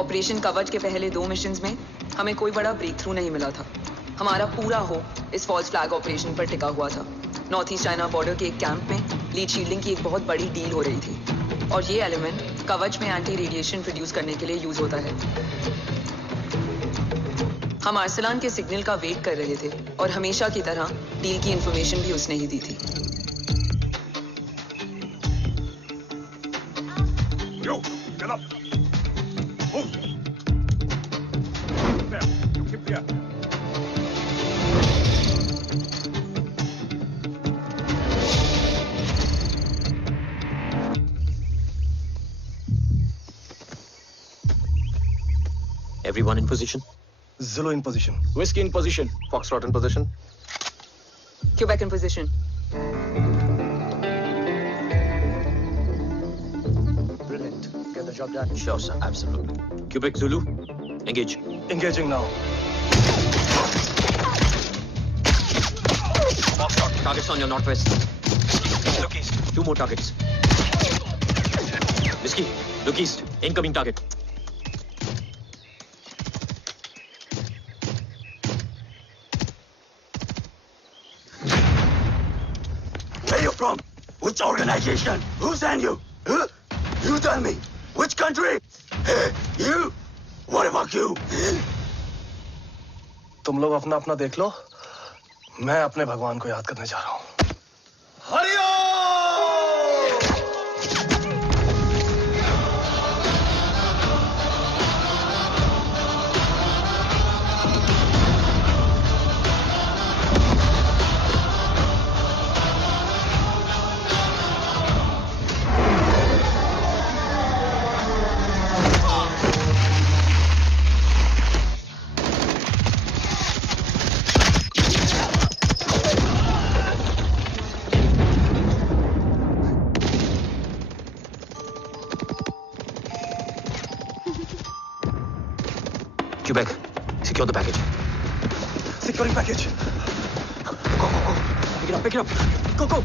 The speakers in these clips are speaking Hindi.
ऑपरेशन कवच के पहले 2 मिशंस में हमें कोई बड़ा ब्रेक थ्रू नहीं मिला था। हमारा पूरा होप इस फॉल्स फ्लैग ऑपरेशन पर टिका हुआ था। नॉर्थ ईस्ट चाइना बॉर्डर के एक कैंप में लीड शील्डिंग की एक बहुत बड़ी डील हो रही थी और ये एलिमेंट कवच में एंटी रेडिएशन प्रोड्यूस करने के लिए यूज होता है। हम आर्सलान के सिग्नल का वेट कर रहे थे और हमेशा की तरह डील की इंफॉर्मेशन भी उसने ही दी थी। Yo, get up. Move. There. You keep there. Everyone in position? Zulu in position. Whiskey in position. Foxtrot in position. Quebec in position. Brilliant. Get the job done. Sure, sir. Absolutely. Quebec Zulu, engage. Engaging now. Foxtrot, targets on your northwest. Look east. 2 more targets. Whiskey, look east. Incoming target. Where you from? Which organization? Who sent you? Huh? You tell me. Which country? Hey, you? What about you? तुम लोग अपना अपना देख लो। मैं अपने भगवान को याद करने जा रहा हूँ। Hariom! Quebec, secure the package. Securing package. Go, go, go. Pick it up, pick it up. Go, go.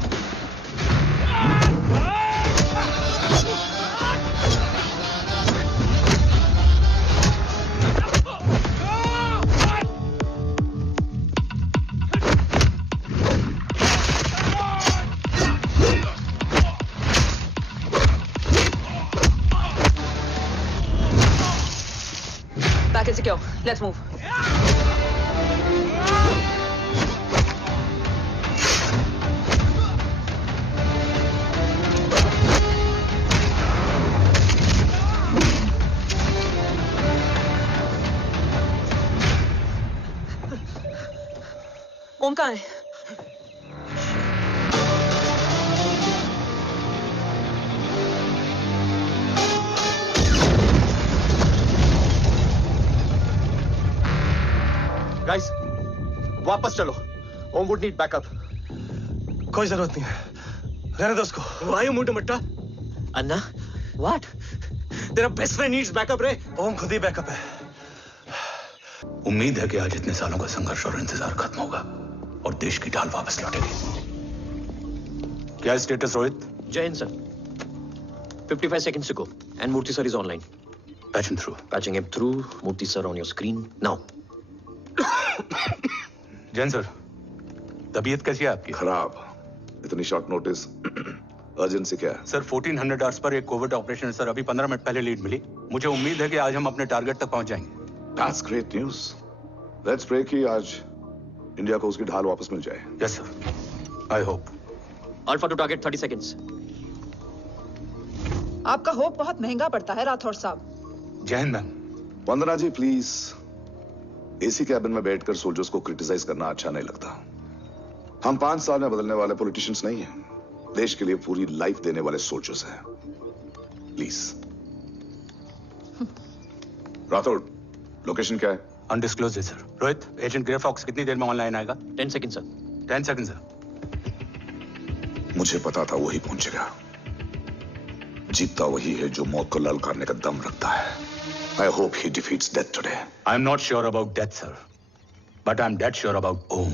Package secure. Let's move. ओम कहाँ है? Guys, वापस चलो। Om would need backup. कोई जरूरत नहीं है। रहने दो उसको। Why you moved to Mutta? Anna, what? Their best friend needs backup, रे। ओम खुद ही बैकअप है। उम्मीद है कि आज इतने सालों का संघर्ष और इंतजार खत्म होगा और देश की ढाल वापस लौटेगी। क्या status Rohit? Jai Hind, sir. 55 seconds to go. And Murthy sir is online. Patch him through. Patching him through. Murthy sir on your screen now. Jain sir, तबीयत कैसी है आपकी? खराब। इतनी शॉर्ट नोटिस। अर्जेंसी क्या है? सर 1400 आवर्स पर एक कोविड ऑपरेशन सर अभी 15 मिनट पहले लीड मिली। मुझे उम्मीद है कि आज हम अपने टारगेट तक पहुंच जाएंगे। That's great news. Let's pray कि आज इंडिया को उसकी ढाल वापस मिल जाए। Yes sir, I hope. Alpha to target 30 seconds. आपका होप बहुत महंगा पड़ता है राठौर साहब। Jai Hind ma'am. Vandana ji please, AC cabin में बैठकर सोल्जर्स को क्रिटिसाइज करना अच्छा नहीं लगता। हम 5 साल में बदलने वाले पॉलिटिशियंस नहीं हैं। देश के लिए पूरी लाइफ देने वाले सोल्जर्स हैं। प्लीज। राठौड़, लोकेशन क्या है? अनडिस्क्लोज्ड है sir. Rohit, agent grey fox कितनी देर में ऑनलाइन आएगा? 10 seconds, sir. 10 second sir. मुझे पता था वही पहुंचेगा। जीतता वही है जो मौत को ललकारने का दम रखता है। I hope he defeats death today. I'm not sure about death, sir. But I'm dead sure about Om.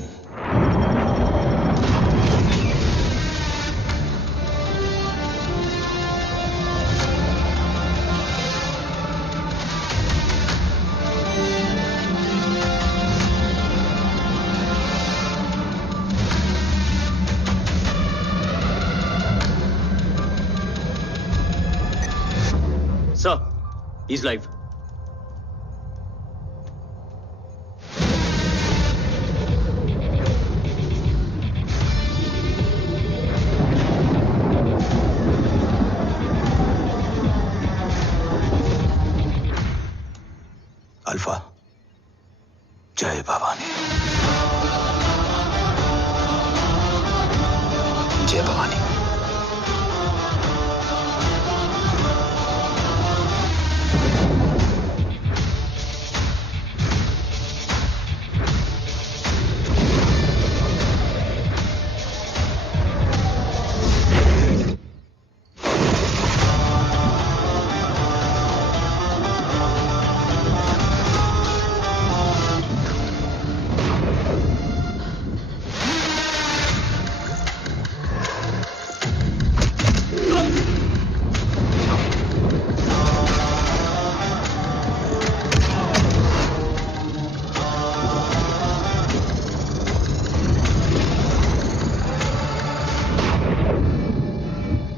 He's live. Alpha, Jai Bhavani. Jai Bhavani.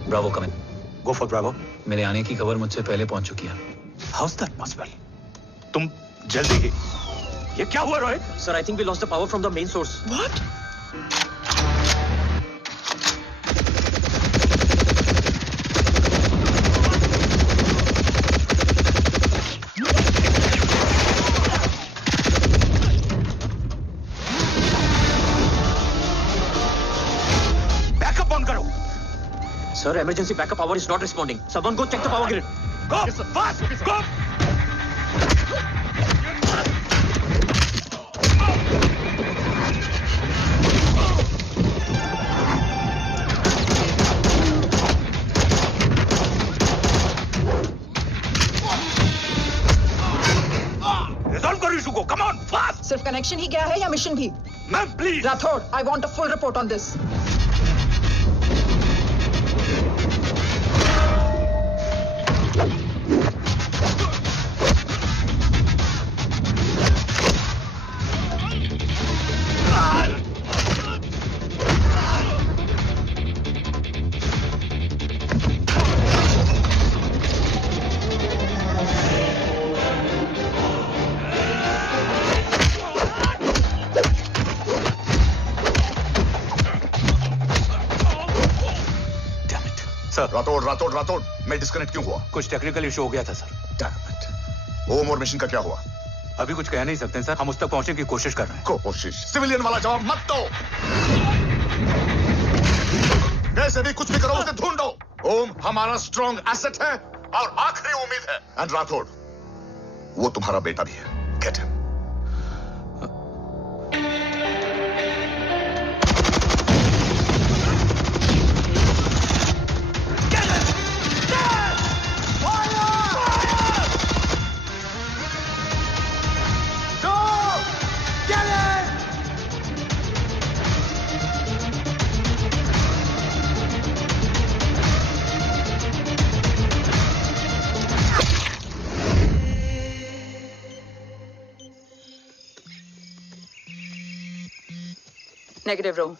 Bravo come in. Go for bravo. मेरे आने की खबर मुझसे पहले पहुंच चुकी है। How is that possible? तुम जल्दी ही। ये क्या हुआ रोहित? Sir, I think we lost the power from the main source. What? Backup ऑन करो। Sir, emergency backup power is not responding. Someone go check the power grid. Go! Yes, sir. Fast! Go! Resolve करो इशू को. Come on, fast! सिर्फ कनेक्शन ही गया है या मिशन भी? Ma'am, please! Rathore, I want a full report on this. रातोड़ मैं डिस्कनेक्ट क्यों हुआ? कुछ टेक्निकल इशू हो गया था सर। Damn it. ओम और मिशन का क्या हुआ? अभी कुछ कह नहीं सकते सर, हम उस तक पहुंचने की कोशिश कर रहे हैं। कोशिश? सिविलियन वाला जवाब मत दो। कैसे भी कुछ भी करो उसे ढूंढो। ओम हमारा स्ट्रॉन्ग एसेट है और आखिरी उम्मीद है। एंड राठौड़, वो तुम्हारा बेटा भी है। Get him. Negative, Ro.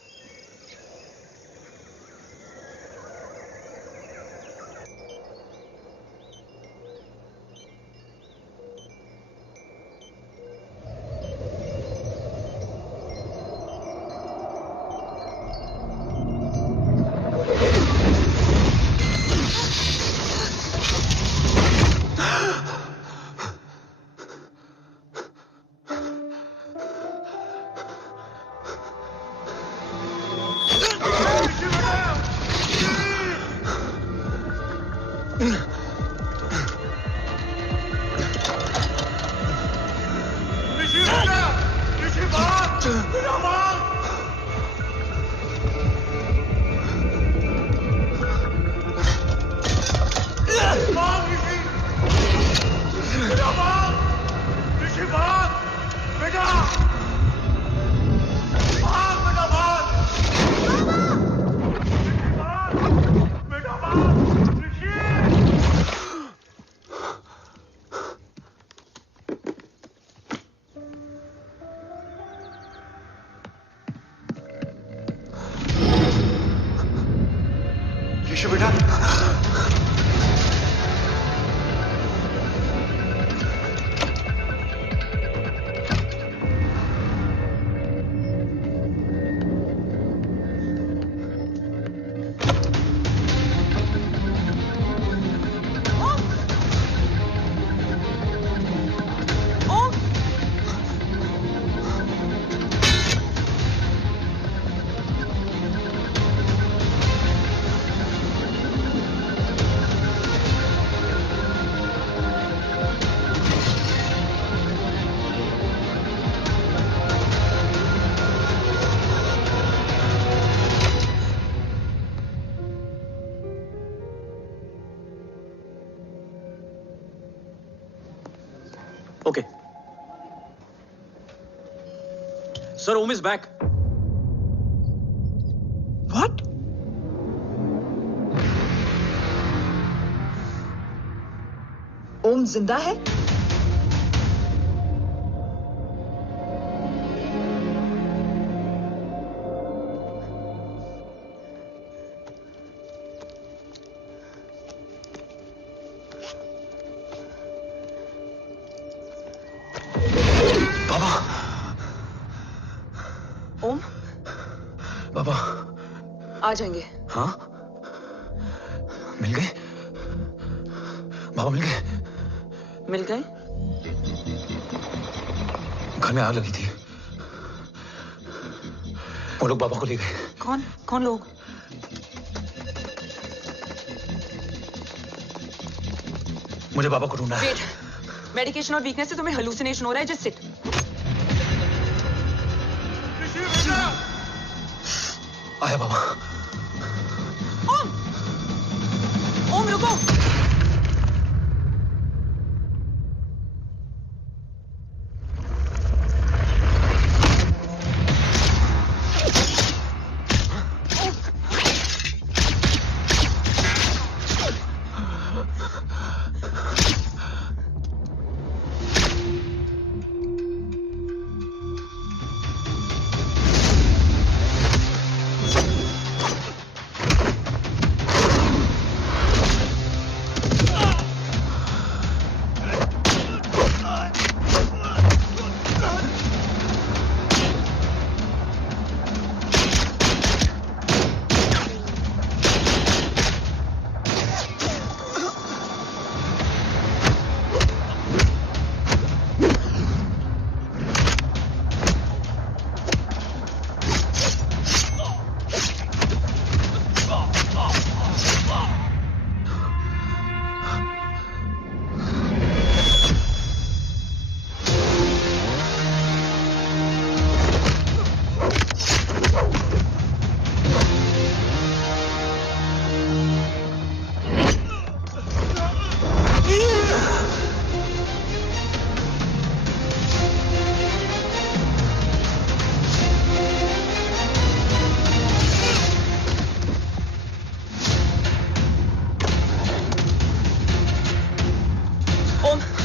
Okay. Sir, Om is back. What? ओम जिंदा है? बाबा, ओम बाबा, आ जाएंगे। हाँ? मिल गए? बाबा मिल गए? मिल गए? घर में आग लगी थी। वो लोग बाबा को ले गए। कौन लोग? मुझे बाबा को ढूंढना है। वेट, मेडिकेशन और वीकनेस से तुम्हें हेलुसिनेशन हो रहा है। Just sit. आया बाबा। ओम रुको।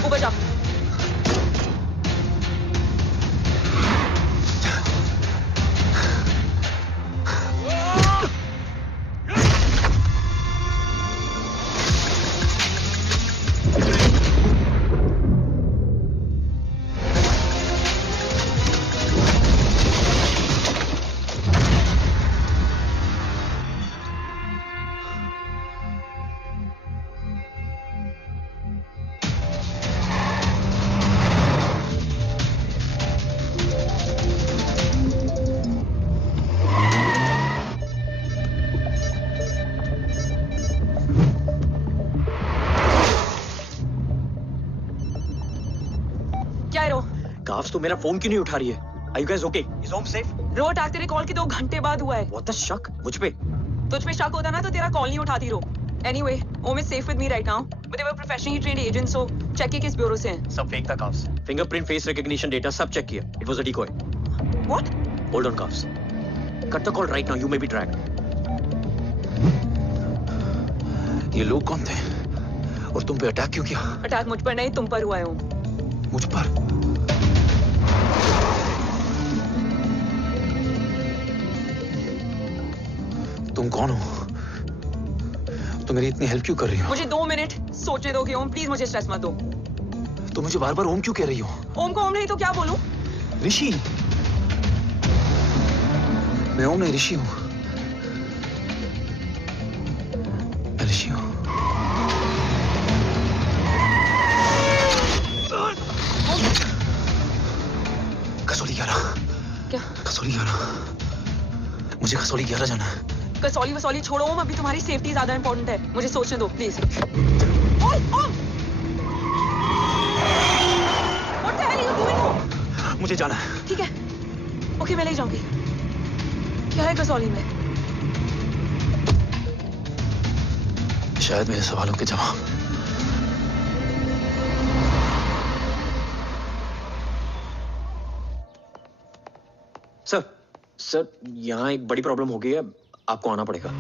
ऊपर जा। क्या है रो? काफ्स तो मेरा फोन क्यों नहीं उठा रही है? Are you guys okay? Is Om safe? रो अटैक तेरे कॉल के 2 घंटे बाद हुआ है। What the शक? मुझ पे? तुझ पे शक होता ना तो तेरा कॉल नहीं उठाती रो। Anyway, Om is safe with me right now. But they were professionally trained agents, so check किस ब्यूरो से हैं। सब फेक था carbs. Fingerprint, face recognition data सब चेक किया। It was a decoy. What? Hold on carbs. Cut the call right now. You may be tracked. ये लोग कौन थे? और तुम पे अटैक क्यों किया? अटैक मुझ पर नहीं, तुम पर हुआ है ओम। मुझ पर? तुम कौन हो? तुम मेरी इतनी हेल्प क्यों कर रही हो? मुझे 2 मिनट सोचने दोगे ओम? प्लीज मुझे स्ट्रेस मत दो। तुम मुझे बार बार ओम क्यों कह रही हो? ओम को ओम नहीं तो क्या बोलूं? ऋषि। मैं ओम नहीं, ऋषि हूं। मैं ऋषि हूं। कसौली 11। क्या? कसौली 11। मुझे कसौली 11 जाना है। कसौली वसौली छोड़ो ओम, अभी तुम्हारी सेफ्टी ज्यादा इंपॉर्टेंट है। मुझे सोचने दो please. Om! What the hell are you doing, Om? मुझे जाना है। ठीक है, ओके मैं ले जाऊंगी। क्या है कसौली में? शायद मेरे सवालों के जवाब। सर यहाँ एक बड़ी प्रॉब्लम हो गई है, आपको आना पड़ेगा।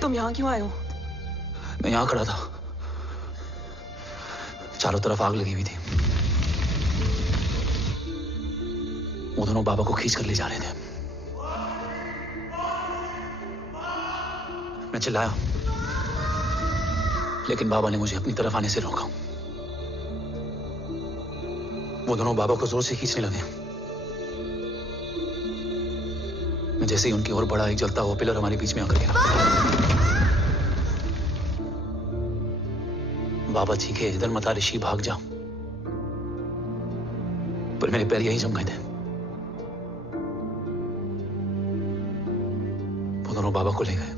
तुम यहाँ क्यों आए हो? मैं यहाँ खड़ा था, चारों तरफ आग लगी हुई थी। वो दोनों बाबा को खींच कर ले जा रहे थे। मैं चिल्लाया, लेकिन बाबा ने मुझे अपनी तरफ आने से रोका। वो दोनों बाबा को जोर से खींचने लगे। मैं जैसे ही उनकी ओर बढ़ा, एक जलता हुआ पिलर हमारे बीच में आकर गिरा। बाबा चीखे, इधर मता ऋषि, भाग जा। पर मेरे पैर यहीं जम गए थे। वो दोनों बाबा को ले गए।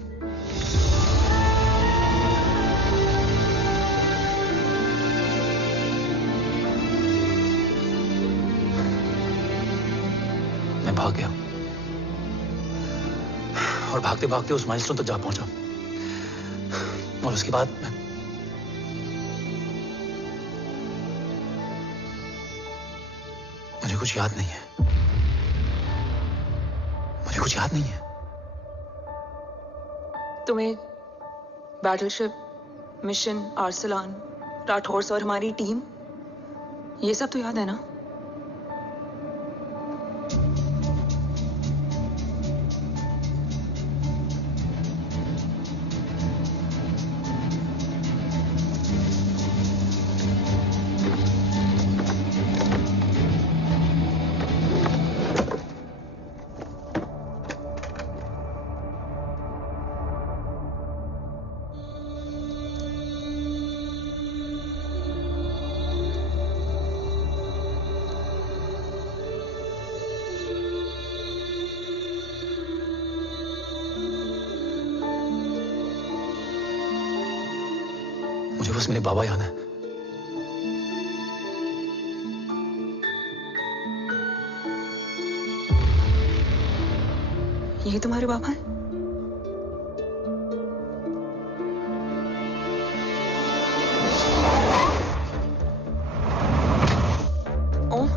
मैं भाग गया और भागते भागते उस माइलस्टोन तक जा पहुंचा। और उसके बाद मुझे कुछ याद नहीं है। मुझे कुछ याद नहीं है। तुम्हें बैटलशिप, मिशन, आर्सलान, राठौर और हमारी टीम, ये सब तो याद है ना? मुझे बस मेरे बाबा याद है। ये तुम्हारे बाबा हैं? ओम,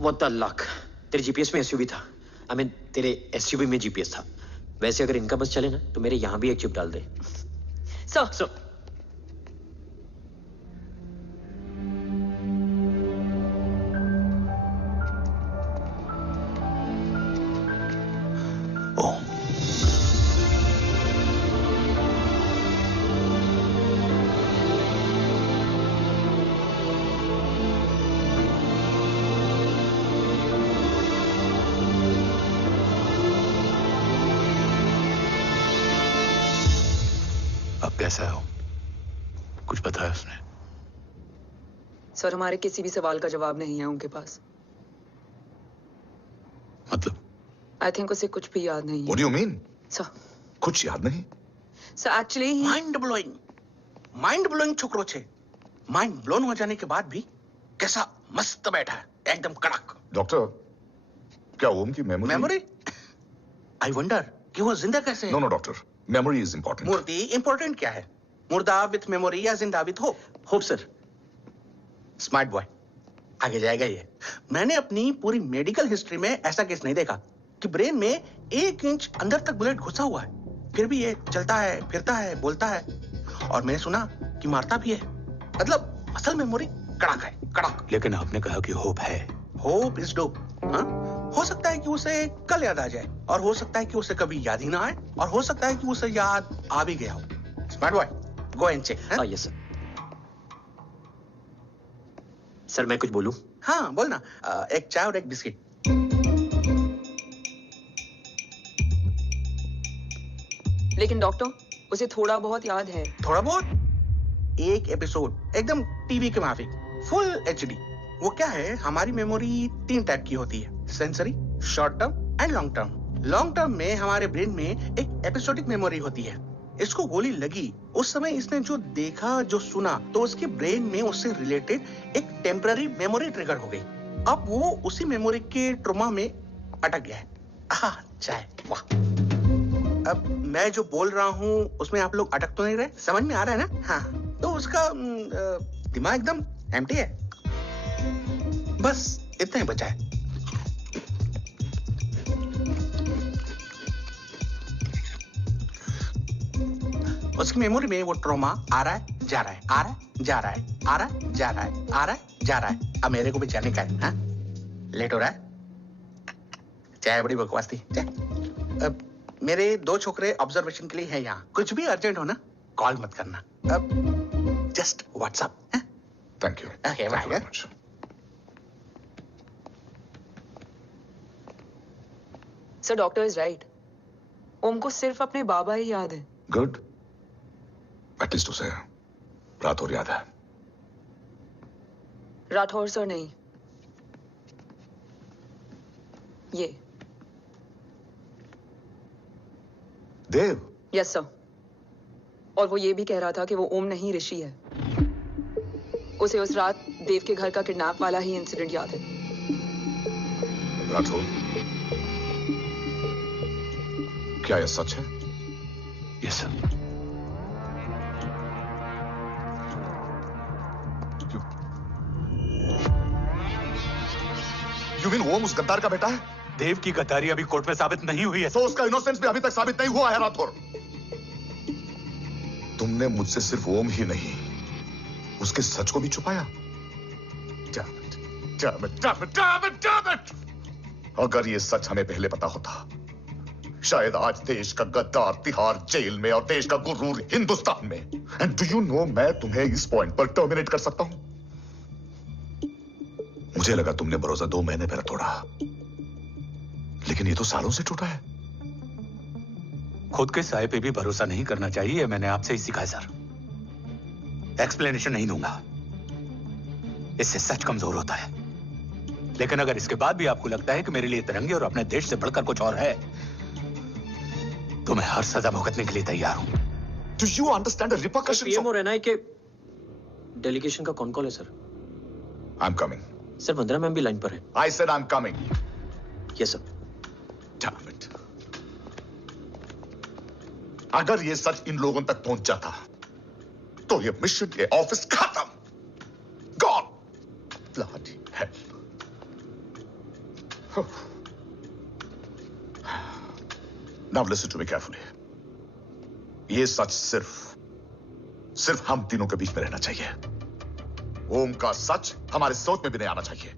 What the luck? तेरे जीपीएस में एसयूवी था। I mean, तेरे एसयूवी में जीपीएस था। वैसे अगर इनका बस चले ना, तो मेरे यहां भी एक चिप डाल दे। सर, अब कैसा है? कुछ बताया उसने? सर, हमारे किसी भी सवाल का जवाब नहीं है उनके पास। मतलब आई थिंक उसे कुछ भी याद नहीं What do you mean? Sir कुछ याद नहीं? सर एक्चुअली माइंड ब्लोइंग छोकरो छे। माइंड ब्लोन हो जाने के बाद भी कैसा मस्त बैठा है, एकदम कड़क। डॉक्टर, क्या ओम की मेमोरी? आई वंडर कि वो जिंदा कैसे है? No doctor, memory is important. मूर्ति इंपॉर्टेंट क्या है? मुर्दा विथ मेमोरी या जिंदा with hope? Hope sir. Smart boy, आगे जाएगा ये। मैंने अपनी पूरी मेडिकल हिस्ट्री में ऐसा केस नहीं देखा कि ब्रेन में 1 इंच अंदर तक बुलेट घुसा हुआ है, फिर भी ये चलता है, फिरता है, बोलता है, और मैंने सुना कि मारता भी है। मतलब असल मेमोरी कड़क है, कड़क। लेकिन आपने कहा कि होप है। Hope is dope. हो सकता है कि उसे कल याद आ जाए, और हो सकता है कि उसे कभी याद ही ना आए, और हो सकता है कि उसे याद आ भी गया हो। Smart boy, go and check. Yes sir. Sir मैं कुछ बोलूं? हाँ बोलना। एक चाय और एक बिस्किट। लेकिन डॉक्टर उसे थोड़ा बहुत याद है। थोड़ा बहुत? एक एपिसोड एकदम टीवी के माफिक, फुल एचडी। वो क्या है, हमारी मेमोरी 3 टाइप की होती है, sensory, short term and long term. Long term में हमारे ब्रेन में एक एपिसोडिक मेमोरी होती है। इसको गोली लगी, उस समय इसने जो देखा, जो सुना, तो उसके ब्रेन में उससे रिलेटेड एक टेम्पररी मेमोरी ट्रिगर हो गई। अब वो उसी मेमोरी के ट्रॉमा में अटक गया है। चाय, वाह। अब मैं जो बोल रहा हूँ उसमें आप लोग अटक तो नहीं रहे? समझ में आ रहा है ना? हाँ, तो उसका दिमाग एकदम एम्प्टी है। बस इतना ही बचा है। उसकी मेमोरी में वो ट्रॉमा आ रहा है, जा रहा है, आ रहा है, जा रहा है, आ रहा है, जा रहा है, आ रहा है, जा रहा है। अब मेरे को भी जाने का है। हाँ? लेट हो रहा है? चाय बड़ी बकवास थी। अब मेरे 2 छोकरे ऑब्जर्वेशन के लिए हैं यहाँ। कुछ भी अर्जेंट हो ना, कॉल मत करना। अब just WhatsApp. Thank you. Okay, bye. Sir doctor is right. Om को सिर्फ अपने बाबा ही याद है। गुड, एटलीस्ट उसे राठौर याद है। राठौर सर नहीं, ये देव। Yes sir. और वो ये भी कह रहा था कि वो ओम नहीं, ऋषि है। उसे उस रात देव के घर का किडनैप वाला ही इंसिडेंट याद है। राठौर, क्या यह सच है? Yes sir. यू मीन ओम उस गद्दार का बेटा है? देव की गद्दारी अभी कोर्ट में साबित नहीं हुई है। तो उसका इनोसेंस भी अभी तक साबित नहीं हुआ है राठौर। तुमने मुझसे सिर्फ ओम ही नहीं, उसके सच को भी छुपाया। Damn it! अगर ये सच हमें पहले पता होता, शायद आज देश का गद्दार तिहाड़ जेल में और देश का गुरूर हिंदुस्तान में। एंड डू यू नो, मैं तुम्हें इस पॉइंट पर टर्मिनेट कर सकता हूं। मुझे लगा तुमने भरोसा 2 महीने पहले तोड़ा, लेकिन ये तो सालों से टूटा है। खुद के साय पे भी भरोसा नहीं करना चाहिए, मैंने आपसे ही सीखा है सर। एक्सप्लेनेशन नहीं दूंगा, इससे सच कमजोर होता है। लेकिन अगर इसके बाद भी आपको लगता है कि मेरे लिए तिरंगे और अपने देश से बढ़कर कुछ और है, तो मैं हर सजा भुगतने के लिए तैयार हूं। Do you understand the repercussions? PM और एनआई के डेलीगेशन का कौन कॉल है sir? I'm coming. Sir Vandana ma'am भी लाइन पर है। I said I'm coming. Yes sir. Damn it. अगर ये सच इन लोगों तक पहुंच जाता, तो ये मिशन, ये ऑफिस खत्म। Gone. Bloody hell. Now listen to me carefully. ये सच सिर्फ हम तीनों के बीच में रहना चाहिए। ओम का सच हमारे सोच में भी नहीं आना चाहिए।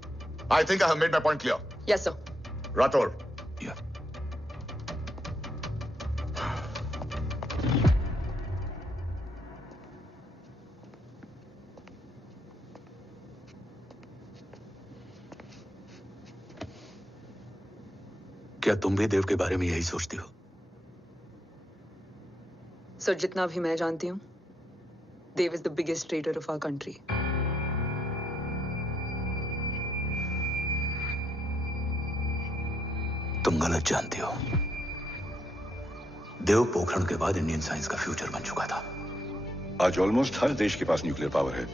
I think I have made my point clear. Yes sir. Rathore, Yeah. क्या तुम भी देव के बारे में यही सोचती हो? सर जितना भी मैं जानती हूँ, Dev is the biggest traitor of our country. तुम गलत जानती हो। देव पोखरण के बाद इंडियन साइंस का फ्यूचर बन चुका था। आज ऑलमोस्ट हर देश के पास न्यूक्लियर पावर है,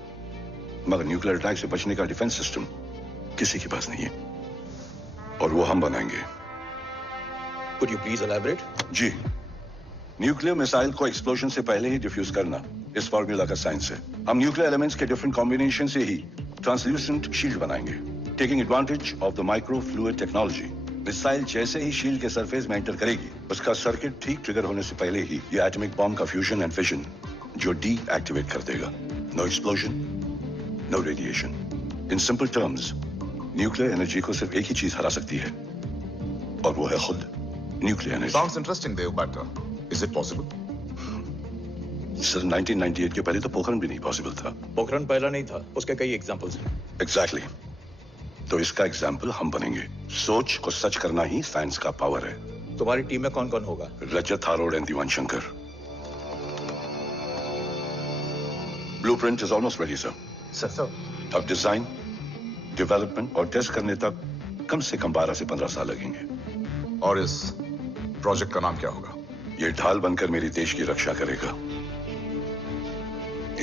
मगर न्यूक्लियर अटैक से बचने का डिफेंस सिस्टम किसी के पास नहीं है, और वो हम बनाएंगे। Could you please elaborate? जी, न्यूक्लियर मिसाइल को एक्सप्लोजन से पहले ही डिफ्यूज करना इस फॉर्मूला का साइंस है। हम न्यूक्लियर एलिमेंट्स के डिफरेंट कॉम्बिनेशन से ही ट्रांसल्यूसेंट शील्ड बनाएंगे, taking advantage of the micro fluid technology. Missile जैसे ही शील्ड के सरफेस में एंटर करेगी, उसका सर्किट ठीक ट्रिगर होने से पहले ही ये एटॉमिक बॉम्ब का फ्यूजन एंड फिशन जो डीएक्टिवेट कर देगा। No explosion, no radiation. In simple terms, nuclear energy को सिर्फ एक ही चीज हरा सकती है, और वो है खुद nuclear energy. Sounds interesting, Dev, but is it possible? Sir, 1998 के पहले तो पोखरण भी नहीं पॉसिबल था। पोखरण पहला नहीं था, उसके कई एग्जांपल्स हैं। एग्जैक्टली। तो इसका एग्जाम्पल हम बनेंगे। सोच को सच करना ही साइंस का पावर है। तुम्हारी टीम में कौन कौन होगा? Rajat Tharod and Diwan Shankar. Blueprint is almost ready sir. Sir अब डिजाइन, डेवलपमेंट और टेस्ट करने तक कम से कम 12 से 15 साल लगेंगे। और इस प्रोजेक्ट का नाम क्या होगा? ये ढाल बनकर मेरी देश की रक्षा करेगा,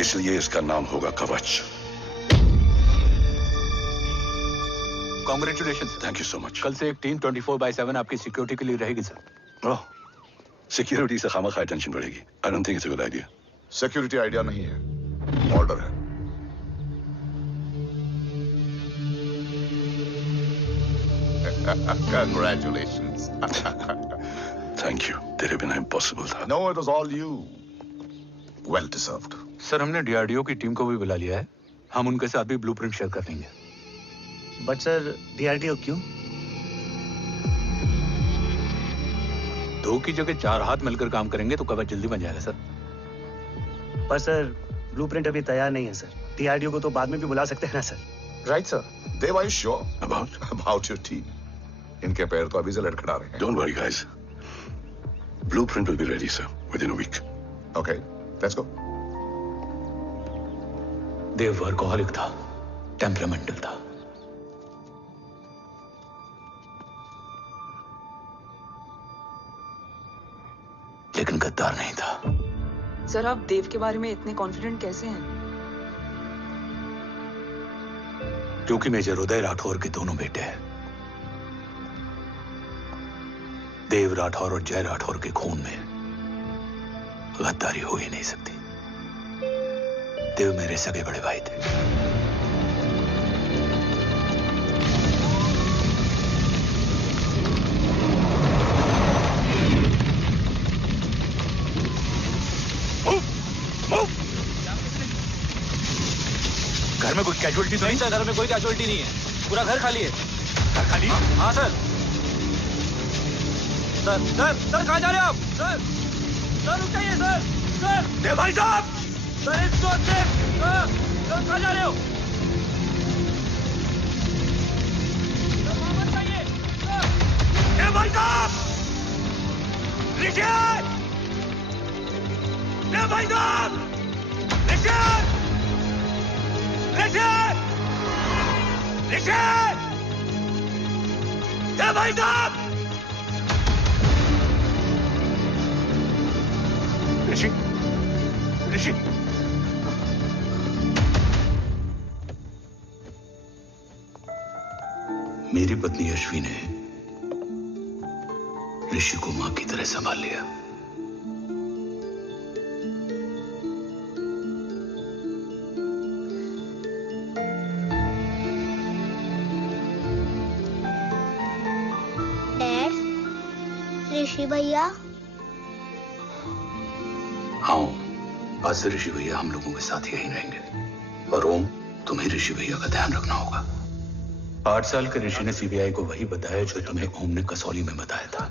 इसलिए इसका नाम होगा कवच। Congratulation. Thank you so much. कल से एक टीम 24/7 आपकी सिक्योरिटी के लिए रहेगी सर। ओह, सिक्योरिटी से खामखा टेंशन बढ़ेगी। I don't think it's a good idea. Security idea नहीं है, ऑर्डर है। Congratulations. थैंक यू, तेरे बिना इम्पॉसिबल था। No, it was all you. Well deserved. Sir, हमने डीआरडीओ की टीम को भी बुला लिया है। हम उनके साथ भी ब्लूप्रिंट शेयर कर लेंगे। बट सर, डीआरडीओ क्यों? 2 की जगह 4 हाथ मिलकर काम करेंगे तो कवच जल्दी बन जाएगा सर। पर सर, ब्लूप्रिंट अभी तैयार नहीं है सर। डीआरडीओ को तो बाद में भी बुला सकते हैं ना sir. Right, sir. Dev, are you sure about your team? इनके पैर तो अभी से लड़खड़ा रहे हैं। Don't worry, guys. Blueprint will be ready, sir, within a week. Okay, let's go. Dev workaholic था, टेम्परामेंटल था। लेकिन गद्दार नहीं था। सर, आप देव के बारे में इतने कॉन्फिडेंट कैसे हैं? क्योंकि मेजर उदय राठौर के दोनों बेटे हैं। देव राठौर और जय राठौर के खून में गद्दारी हो ही नहीं सकती। देव मेरे सगे बड़े भाई थे। घर में कोई कैजुअलिटी तो नहीं? सर, घर में कोई कैजुअलिटी नहीं है। पूरा घर खाली है। घर खाली? हाँ सर। सर कहाँ जा रहे हो आप? सर रुक जाइए सर। सर देव भाई साहब! सर इसको सर कहाँ जा रहे हो? सर वहाँ मत जाइए। देव भाई साहब! ऋषि! देव भाई साहब! ऋषि! ऋषि! ऋषि! देव भाई साहब! ऋषि! ऋषि! मेरी पत्नी अश्वी ने ऋषि को मां की तरह संभाल लिया। ऋषि भैया? हाँ, आज से ऋषि भैया हम लोगों के साथ यहीं रहेंगे। और ओम, तुम्हें ऋषि भैया का ध्यान रखना होगा। 8 साल के ऋषि ने सीबीआई को वही बताया जो तुम्हें ओम ने कसौली में बताया था।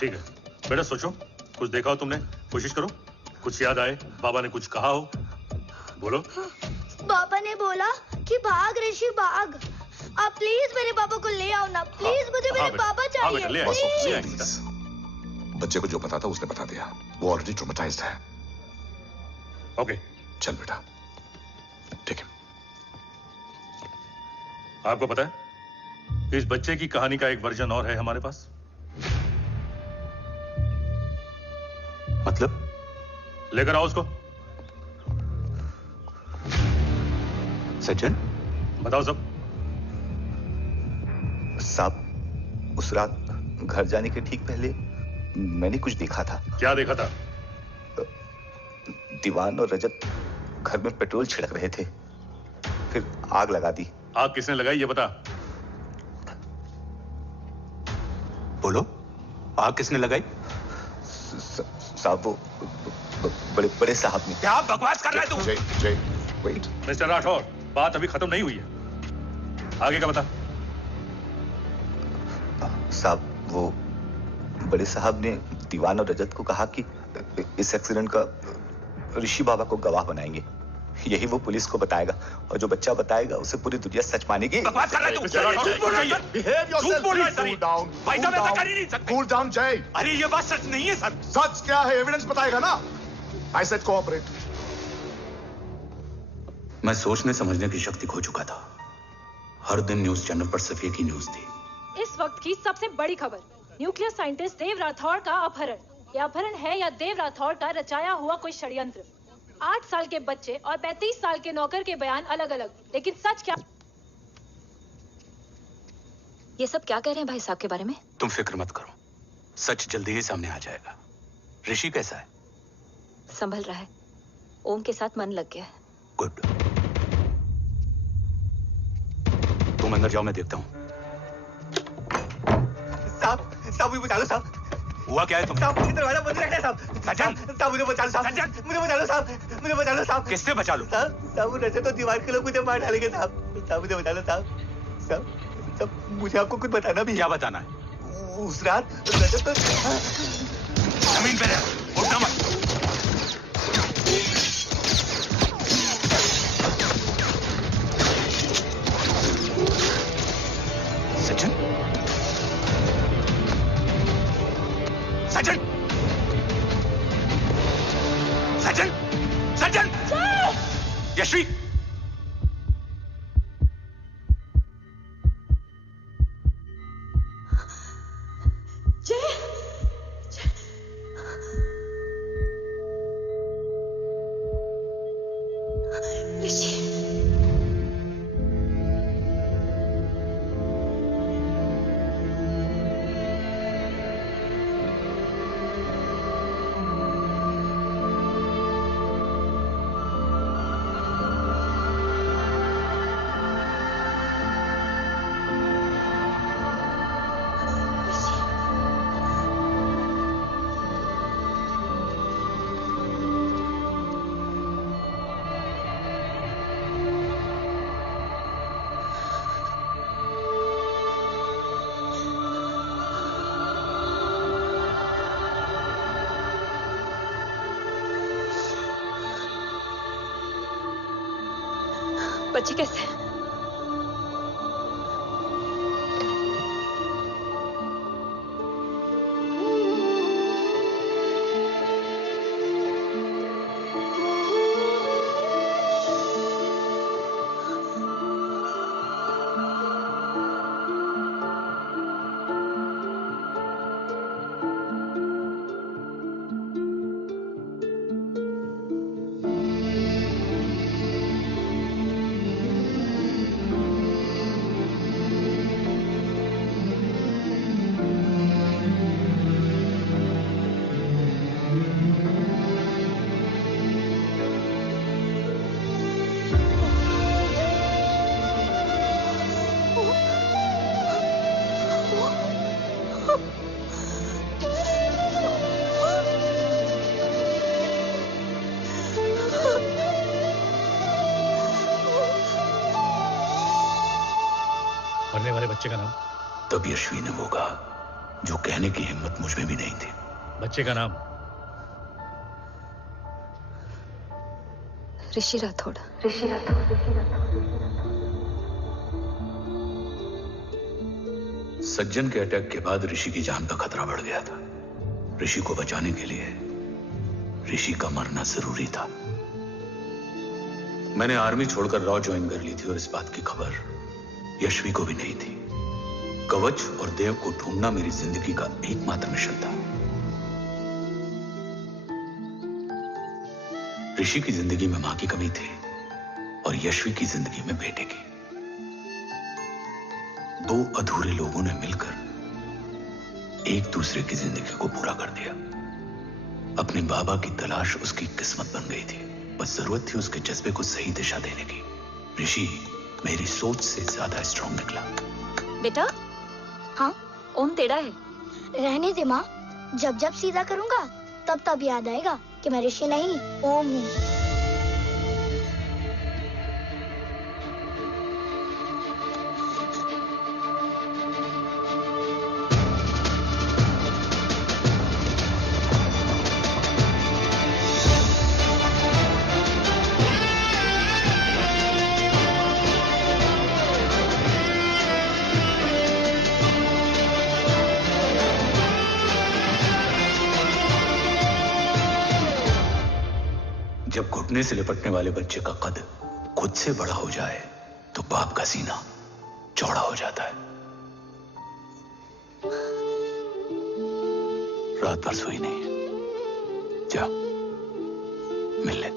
ठीक है बेटा, सोचो, कुछ देखा हो तुमने? कोशिश करो, कुछ याद आए। बाबा ने कुछ कहा हो, बोलो। पापा ने बोला कि भाग ऋषि भाग। आप प्लीज मेरे पापा को ले आओ ना, प्लीज। मुझे मेरे पापा चाहिए। प्लीज। बच्चे को जो पता था उसने बता दिया। वो ऑलरेडी ट्रॉमेटाइज्ड है। ओके, चल बेटा। ठीक है। आपको पता है, इस बच्चे की कहानी का एक वर्जन और है हमारे पास। मतलब? लेकर आओ उसको। सज्जन, बताओ सब। साहब, उस रात घर जाने के ठीक पहले मैंने कुछ देखा था। क्या देखा था? दीवान और रजत घर में पेट्रोल छिड़क रहे थे, फिर आग लगा दी। आग किसने लगाई ये बता। बोलो, आग किसने लगाई? साहब वो बड़े बड़े साहब ने। क्या बकवास कर रहा है तू? जय, वेट। मिस्टर राठौर, बात अभी खत्म नहीं हुई है, आगे का बता। साहब वो बड़े साहब ने दीवान और रजत को कहा कि इस एक्सीडेंट का ऋषि बाबा को गवाह बनाएंगे। यही वो पुलिस को बताएगा, और जो बच्चा बताएगा उसे पूरी दुनिया सच मानेगी। बकवास कर रहा है तू? झूठ बोल रहा है। Behave yourself, झूठ बोल रहा है please, सर। cool down, भाई साहब cool ऐसा down. कर ही नहीं सकते। Cool down, जय। अरे ये बात सच नहीं है सर। सच क्या है, एविडेंस बताएगा ना। I said cooperate. मैं सोचने समझने की शक्ति खो चुका था। हर दिन न्यूज चैनल पर सिर्फ एक ही न्यूज थी। इस वक्त की सबसे बड़ी खबर, न्यूक्लियर साइंटिस्ट देव राठौड़ का अपहरण। यह अपहरण है या देव राठौड़ का रचाया हुआ कोई षड्यंत्र। 8 साल के बच्चे और 35 साल के नौकर के बयान अलग अलग, लेकिन सच क्या? ये सब क्या कह रहे हैं भाई साहब के बारे में? तुम फिक्र मत करो, सच जल्दी ही सामने आ जाएगा। ऋषि कैसा है? संभल रहा है, ओम के साथ मन लग गया है। गुड। तुम अंदर जाओ, मैं देखता हूँ। साहब मुझे बचा लो साहब। हुआ क्या है तुम? साहब मुझे दरवाजा बंद रखना है साहब। सज्जन, साहब मुझे बचा लो साहब। सज्जन, मुझे बचा लो साहब। मुझे बचा लो साहब। किससे बचा लो? साहब रजत तो दीवार के लोग मुझे मार डालेंगे साहब। साहब मुझे बचा लो साहब। साहब मुझे आपको कुछ बताना भी। क्या बताना है? उस रात रजत तो जमीन पे रह, उठना मत। सज्जन, सज्जन, सज्जन, सज्जन, यशवी, बच्चे कैसे हैं? मरने वाले बच्चे का नाम? तब यशवी ने वो कहा जो कहने की हिम्मत मुझ में भी नहीं थी। बच्चे का नाम? ऋषि राठौड़। सज्जन के अटैक के बाद ऋषि की जान का खतरा बढ़ गया था। ऋषि को बचाने के लिए ऋषि का मरना जरूरी था। मैंने आर्मी छोड़कर रॉ ज्वाइन कर ली थी और इस बात की खबर यशवी को भी नहीं थी। कवच और देव को ढूंढना मेरी जिंदगी का एकमात्र मिशन था। ऋषि की जिंदगी में मां की कमी थी और यशवी की जिंदगी में बेटे की। दो अधूरे लोगों ने मिलकर एक दूसरे की जिंदगी को पूरा कर दिया। अपने बाबा की तलाश उसकी किस्मत बन गई थी, बस जरूरत थी उसके जज्बे को सही दिशा देने की। ऋषि मेरी सोच से ज्यादा स्ट्रांग निकला। बेटा, हाँ ओम टेढ़ा है। रहने दे माँ, जब जब सीधा करूंगा तब तब याद आएगा कि मैं ऋषि नहीं ओम हूँ। जब घुटने से लिपटने वाले बच्चे का कद खुद से बड़ा हो जाए तो बाप का सीना चौड़ा हो जाता है। रात भर सोई नहीं, जा मिल ले।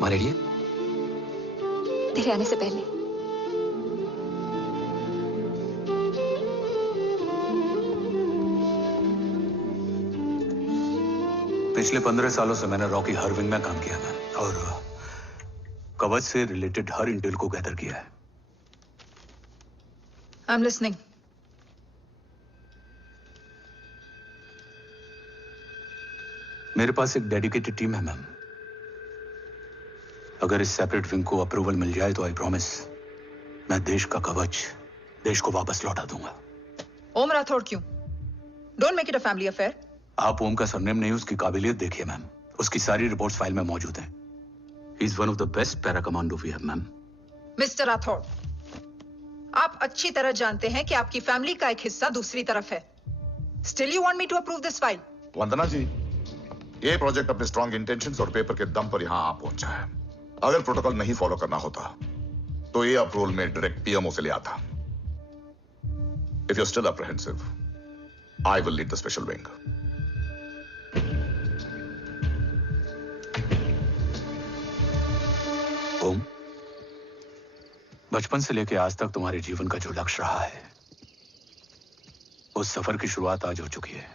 माँ रेडी है? तेरे आने से पहले। पिछले 15 सालों से मैंने रॉकी हर विंग में काम किया था और कवच से रिलेटेड हर इंटेल को गैदर किया है। I'm listening. मेरे पास एक डेडिकेटेड टीम है मैम। अगर इस सेपरेट विंग को अप्रूवल मिल जाए तो आई प्रॉमिस मैं देश का कवच देश को वापस लौटा दूंगा। ओम राठौड़ क्यों? Don't make it a family affair. आप ओम का सरनेम नहीं, उसकी काबिलियत देखिए मैम। उसकी सारी रिपोर्ट्स फाइल में मौजूद हैं। He is one of the best para commando we have, ma'am. Mister Rathore, आप अच्छी तरह जानते हैं कि आपकी फैमिली का एक हिस्सा दूसरी तरफ है। Still you want me to approve this file? वंदना जी, ये प्रोजेक्ट अपने स्ट्रॉन्ग इंटेंशंस और पेपर के दम पर यहां आ पहुंचा है। अगर प्रोटोकॉल नहीं फॉलो करना होता तो ये अप्रूवल में डायरेक्ट पीएमओ से ले आता। If you are still apprehensive, I will lead the special wing. Om, बचपन से लेकर आज तक तुम्हारे जीवन का जो लक्ष्य रहा है, उस सफर की शुरुआत आज हो चुकी है।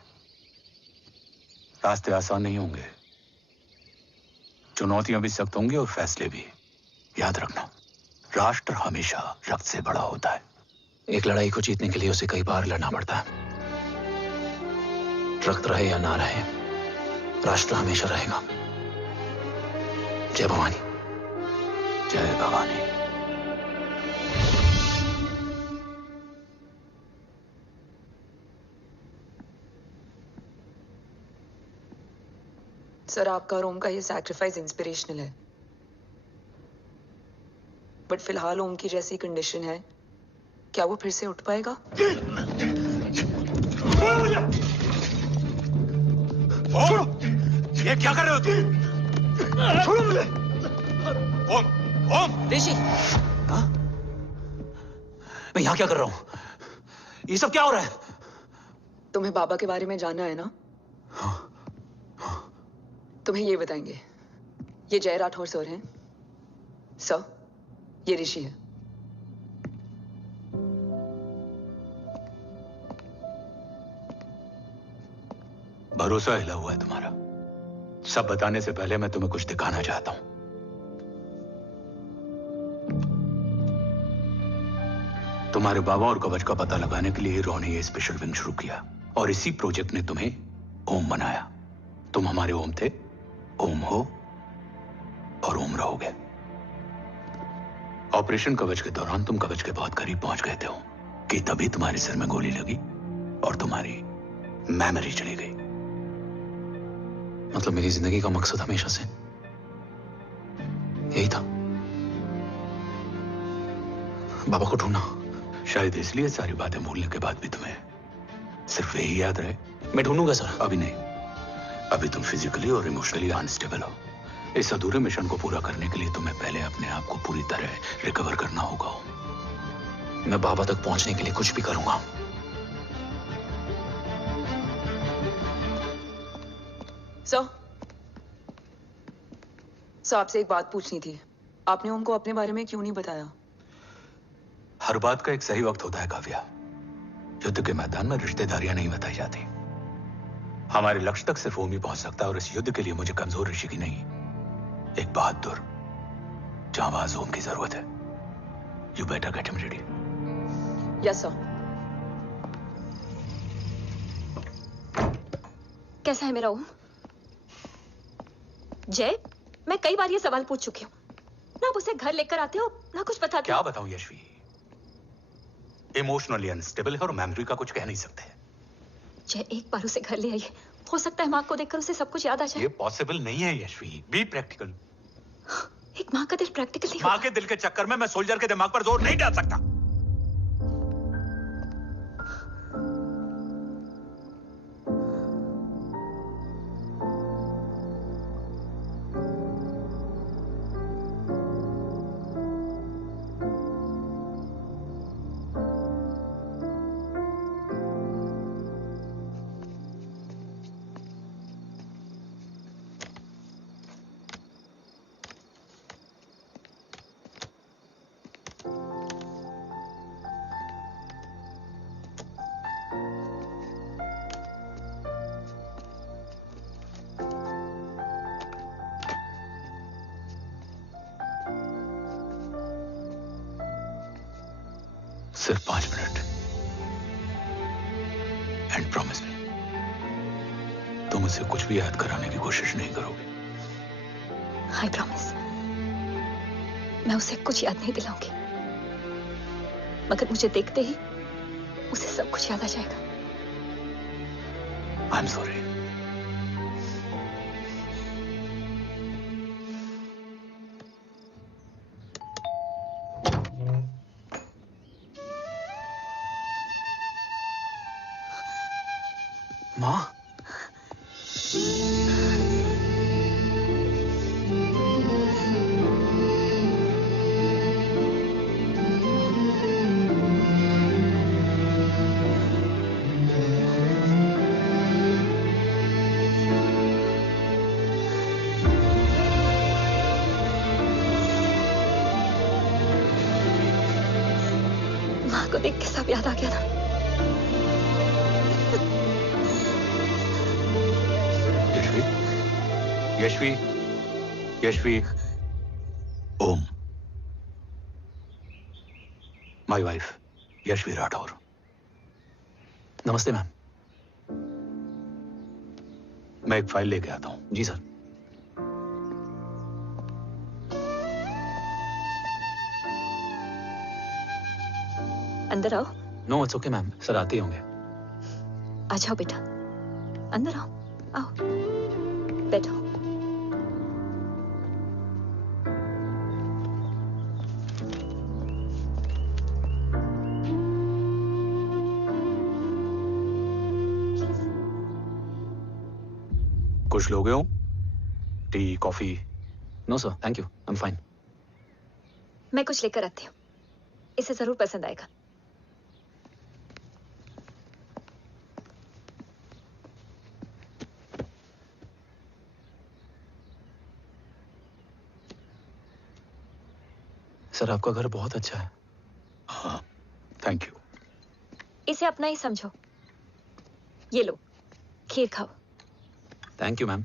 रास्ते आसान नहीं होंगे, चुनौतियां भी सख्त होंगी और फैसले भी। याद रखना, राष्ट्र हमेशा रक्त से बड़ा होता है। एक लड़ाई को जीतने के लिए उसे कई बार लड़ना पड़ता है। रक्त रहे या ना रहे, राष्ट्र हमेशा रहेगा। जय भवानी। जय भवानी। सर, आपका और ओम का ये सैक्रिफाइस इंस्पिरेशनल है, बट फिलहाल ओम की जैसी कंडीशन है, क्या वो फिर से उठ पाएगा? छोड़ो! ये क्या कर रहे हो तुम? छोड़ो मुझे! ओम! ओम! ऋषि! हाँ? मैं यहाँ क्या कर रहा हूँ? ये सब क्या हो रहा है? तुम्हें बाबा के बारे में जानना है ना? तुम्हें ये बताएंगे। ये जय राठौर सर हैं। सर, ये ऋषि है। भरोसा हिला हुआ है तुम्हारा। सब बताने से पहले मैं तुम्हें कुछ दिखाना चाहता हूं। तुम्हारे बाबा और कवच का पता लगाने के लिए हीरो ने ये स्पेशल विंग शुरू किया और इसी प्रोजेक्ट ने तुम्हें ओम बनाया। तुम हमारे ओम थे, ओम हो और ओम रहोगे। ऑपरेशन कवच के दौरान तुम कवच के बहुत करीब पहुंच गए थे कि तभी तुम्हारे सिर में गोली लगी और तुम्हारी मेमोरी चली गई। मतलब मेरी जिंदगी का मकसद हमेशा से यही था, बाबा को ढूंढना। शायद इसलिए सारी बातें भूलने के बाद भी तुम्हें सिर्फ यही याद रहे। मैं ढूंढूंगा सर। अभी नहीं, अभी तुम फिजिकली और इमोशनली अनस्टेबल हो। इस अधूरे मिशन को पूरा करने के लिए तुम्हें पहले अपने आप को पूरी तरह रिकवर करना होगा। मैं बाबा तक पहुंचने के लिए कुछ भी करूंगा। सर आपसे एक बात पूछनी थी। आपने उनको अपने बारे में क्यों नहीं बताया? हर बात का एक सही वक्त होता है काव्या। युद्ध के मैदान में रिश्तेदारियां नहीं बताई जाती। हमारे लक्ष्य तक सिर्फ ओम ही पहुंच सकता है और इस युद्ध के लिए मुझे कमजोर ऋषि की नहीं, एक बहादुर जांबाज ओम की जरूरत है। You better get him ready. Yes sir. कैसा है मेरा ओम? जय, मैं कई बार ये सवाल पूछ चुकी हूँ। ना आप उसे घर लेकर आते हो, ना कुछ बताते क्या हो। बताऊं यशवी, इमोशनली अनस्टेबल है और मेमोरी का कुछ कह नहीं सकते। जय, एक बार उसे घर ले आइए। हो सकता है माँ को देखकर उसे सब कुछ याद आ जाए। ये पॉसिबल नहीं है यशवी। Be practical. एक माँ का दिल प्रैक्टिकल नहीं माँ के दिल के चक्कर में मैं सोल्जर के दिमाग पर जोर नहीं डाल सकता। सिर्फ 5 मिनट। एंड प्रॉमिस मी, तुम उसे कुछ भी याद कराने की कोशिश नहीं करोगे। I promise. मैं उसे कुछ याद नहीं दिलाऊंगी, मगर मुझे देखते ही उसे सब कुछ याद आ जाएगा। I am sorry. माँ, माँ को देख के सब याद आ गया ना। Yashvi, Yashvi, Om, my wife Yashvi Rathore. नमस्ते मैम। मैं एक फाइल लेके आता हूं। जी सर। अंदर आओ। No it's okay ma'am, sir आते ही होंगे। आ जाओ बेटा, अंदर आओ। आओ, बैठो। कुछ लोगे हो? Tea, coffee? No sir, thank you, I am fine. मैं कुछ लेकर आती हूँ, इसे जरूर पसंद आएगा। सर आपका घर बहुत अच्छा है। हाँ, थैंक यू। इसे अपना ही समझो। ये लो, खीर खाओ। Thank you ma'am.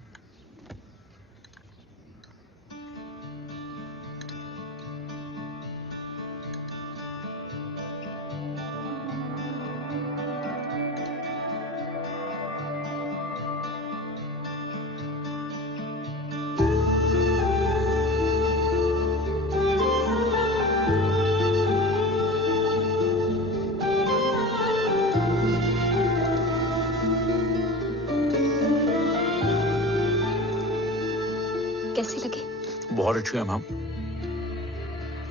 कैसी लगी? बहुत अच्छी है मैम।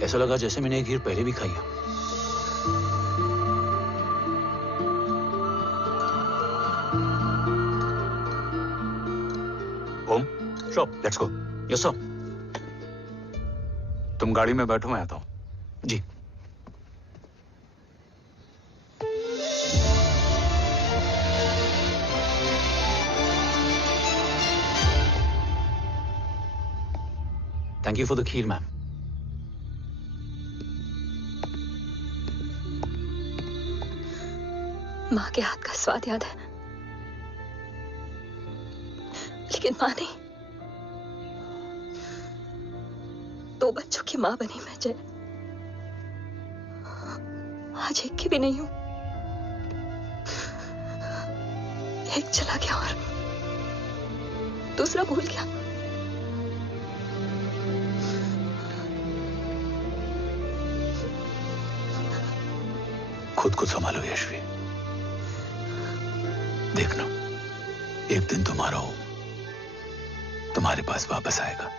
ऐसा लगा जैसे मैंने एक खीर पहले भी खाई है। Om, so, let's go. Yes sir. तुम गाड़ी में बैठो, मैं आता हूं। जी। Thank you for the kheer, ma'am. माँ के हाथ का स्वाद याद है, लेकिन माँ नहीं। 2 बच्चों की माँ बनी मैं जय, आज एक की भी नहीं हूं। एक चला गया और दूसरा भूल गया। खुद को संभालो यशवी। देखना, एक दिन तुम्हारा हो तुम्हारे पास वापस आएगा।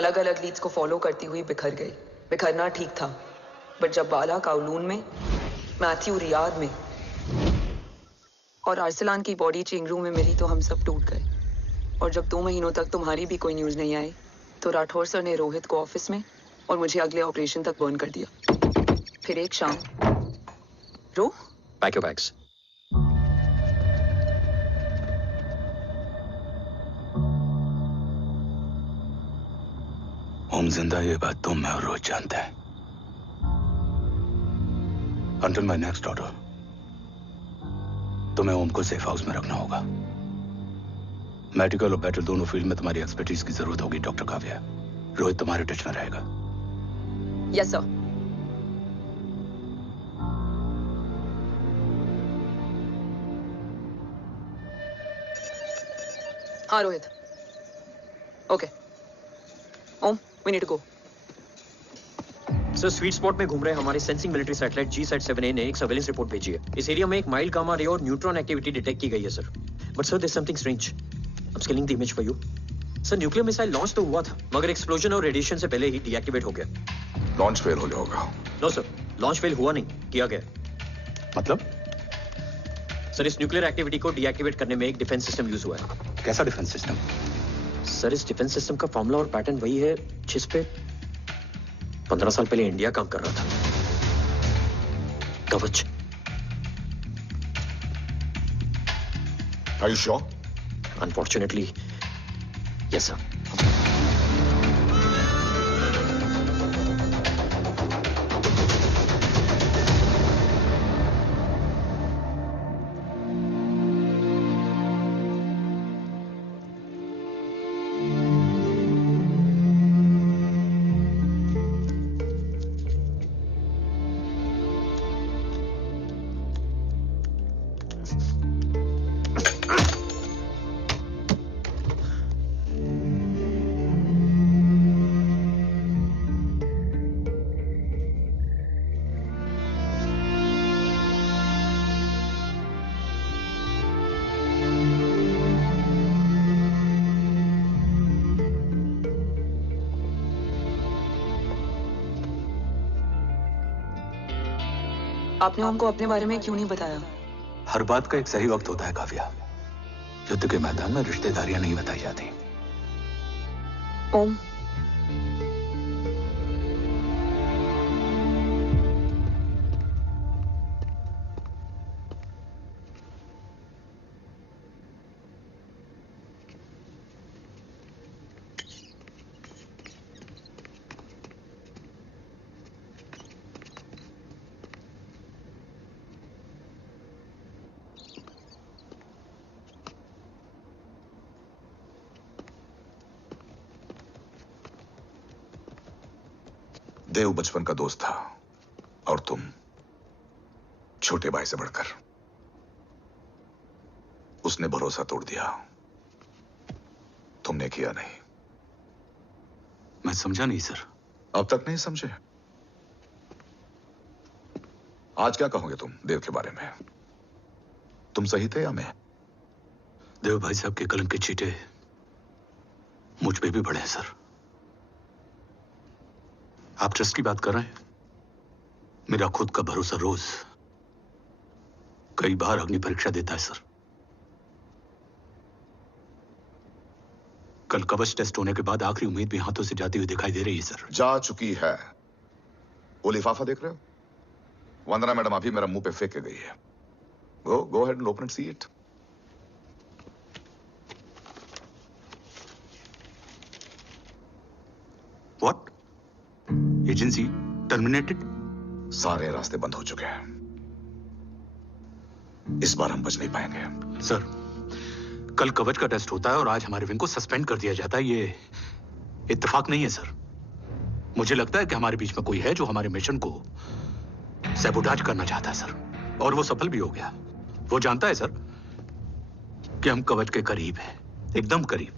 अलग अलग लीड्स को फॉलो करती हुई बिखर गई। बिखरना ठीक था, बट जब बाला काउलून में, मैथ्यू रियाद में और अरसलान की बॉडी चेंज रूम में मिली तो हम सब टूट गए। और जब 2 महीनों तक तुम्हारी भी कोई न्यूज नहीं आई तो राठौर सर ने रोहित को ऑफिस में और मुझे अगले ऑपरेशन तक बर्न कर दिया। फिर एक शाम रो पैक योर बैग्स। ओम जिंदा, ये बात तुम मैं और रोज जानते हैं। अंटिल माय नेक्स्ट ऑर्डर तुम्हें ओम को सेफ हाउस में रखना होगा। मेडिकल और बैटल दोनों फील्ड में तुम्हारी एक्सपर्टीज की जरूरत होगी डॉक्टर काव्या। रोहित तुम्हारे टच में रहेगा। Yes sir. हाँ Rohit. Okay Om, we need to go. Sir, sweet spot में घूम रहे हमारे सेंसिंग मिलिट्री सैटेलाइट GSAT-7A ने एक सर्वेलेंस रिपोर्ट भेजी है। इस एरिया में एक माइल्ड गामा रे और न्यूट्रॉन एक्टिविटी डिटेक्ट की गई है sir. But sir, there is something strange. I am scanning the image for you. Sir, nuclear missile launch तो हुआ था, मगर एक्सप्लोजन और रेडिएशन से पहले ही डीएक्टिवेट हो गया। लॉन्च फेल हो गया होगा। नो सर, लॉन्च फेल हुआ नहीं, किया गया। मतलब? सर, इस न्यूक्लियर एक्टिविटी को डीएक्टिवेट करने में एक डिफेंस सिस्टम यूज हुआ है। कैसा डिफेंस सिस्टम? सर, इस डिफेंस सिस्टम का फॉर्मूला और पैटर्न वही है जिस पे 15 साल पहले इंडिया काम कर रहा था। कवच। Are you sure? Unfortunately, yes sir. आपने हमको अपने बारे में क्यों नहीं बताया? हर बात का एक सही वक्त होता है काव्या। युद्ध के मैदान में रिश्तेदारियां नहीं बताई जाती। ओम, देव बचपन का दोस्त था और तुम छोटे भाई से बढ़कर। उसने भरोसा तोड़ दिया, तुमने किया नहीं। मैं समझा नहीं सर। अब तक नहीं समझे? आज क्या कहोगे तुम देव के बारे में? तुम सही थे या मैं? देव भाई साहब के कलंक के छींटे मुझ पे भी पड़े हैं सर। आप ट्रस्ट की बात कर रहे हैं? मेरा खुद का भरोसा रोज कई बार अग्नि परीक्षा देता है सर। कल कवच टेस्ट होने के बाद आखिरी उम्मीद भी हाथों से जाती हुई दिखाई दे रही है सर। जा चुकी है। वो लिफाफा देख रहे हो? वंदना मैडम अभी मेरा मुंह पे फेंक के गई है। Go ahead and open it, see it. What? Agency terminated? सारे रास्ते बंद हो चुके हैं। इस बार हम बच नहीं पाएंगे। सर, कल कवच का टेस्ट होता है और आज हमारे विंग को सस्पेंड कर दिया जाता है। ये इत्तेफाक नहीं है सर। मुझे लगता है कि हमारे बीच में कोई है जो हमारे मिशन को सैबोटाज करना चाहता है सर, और वो सफल भी हो गया। वो जानता है सर कि हम कवच के करीब हैं, एकदम करीब।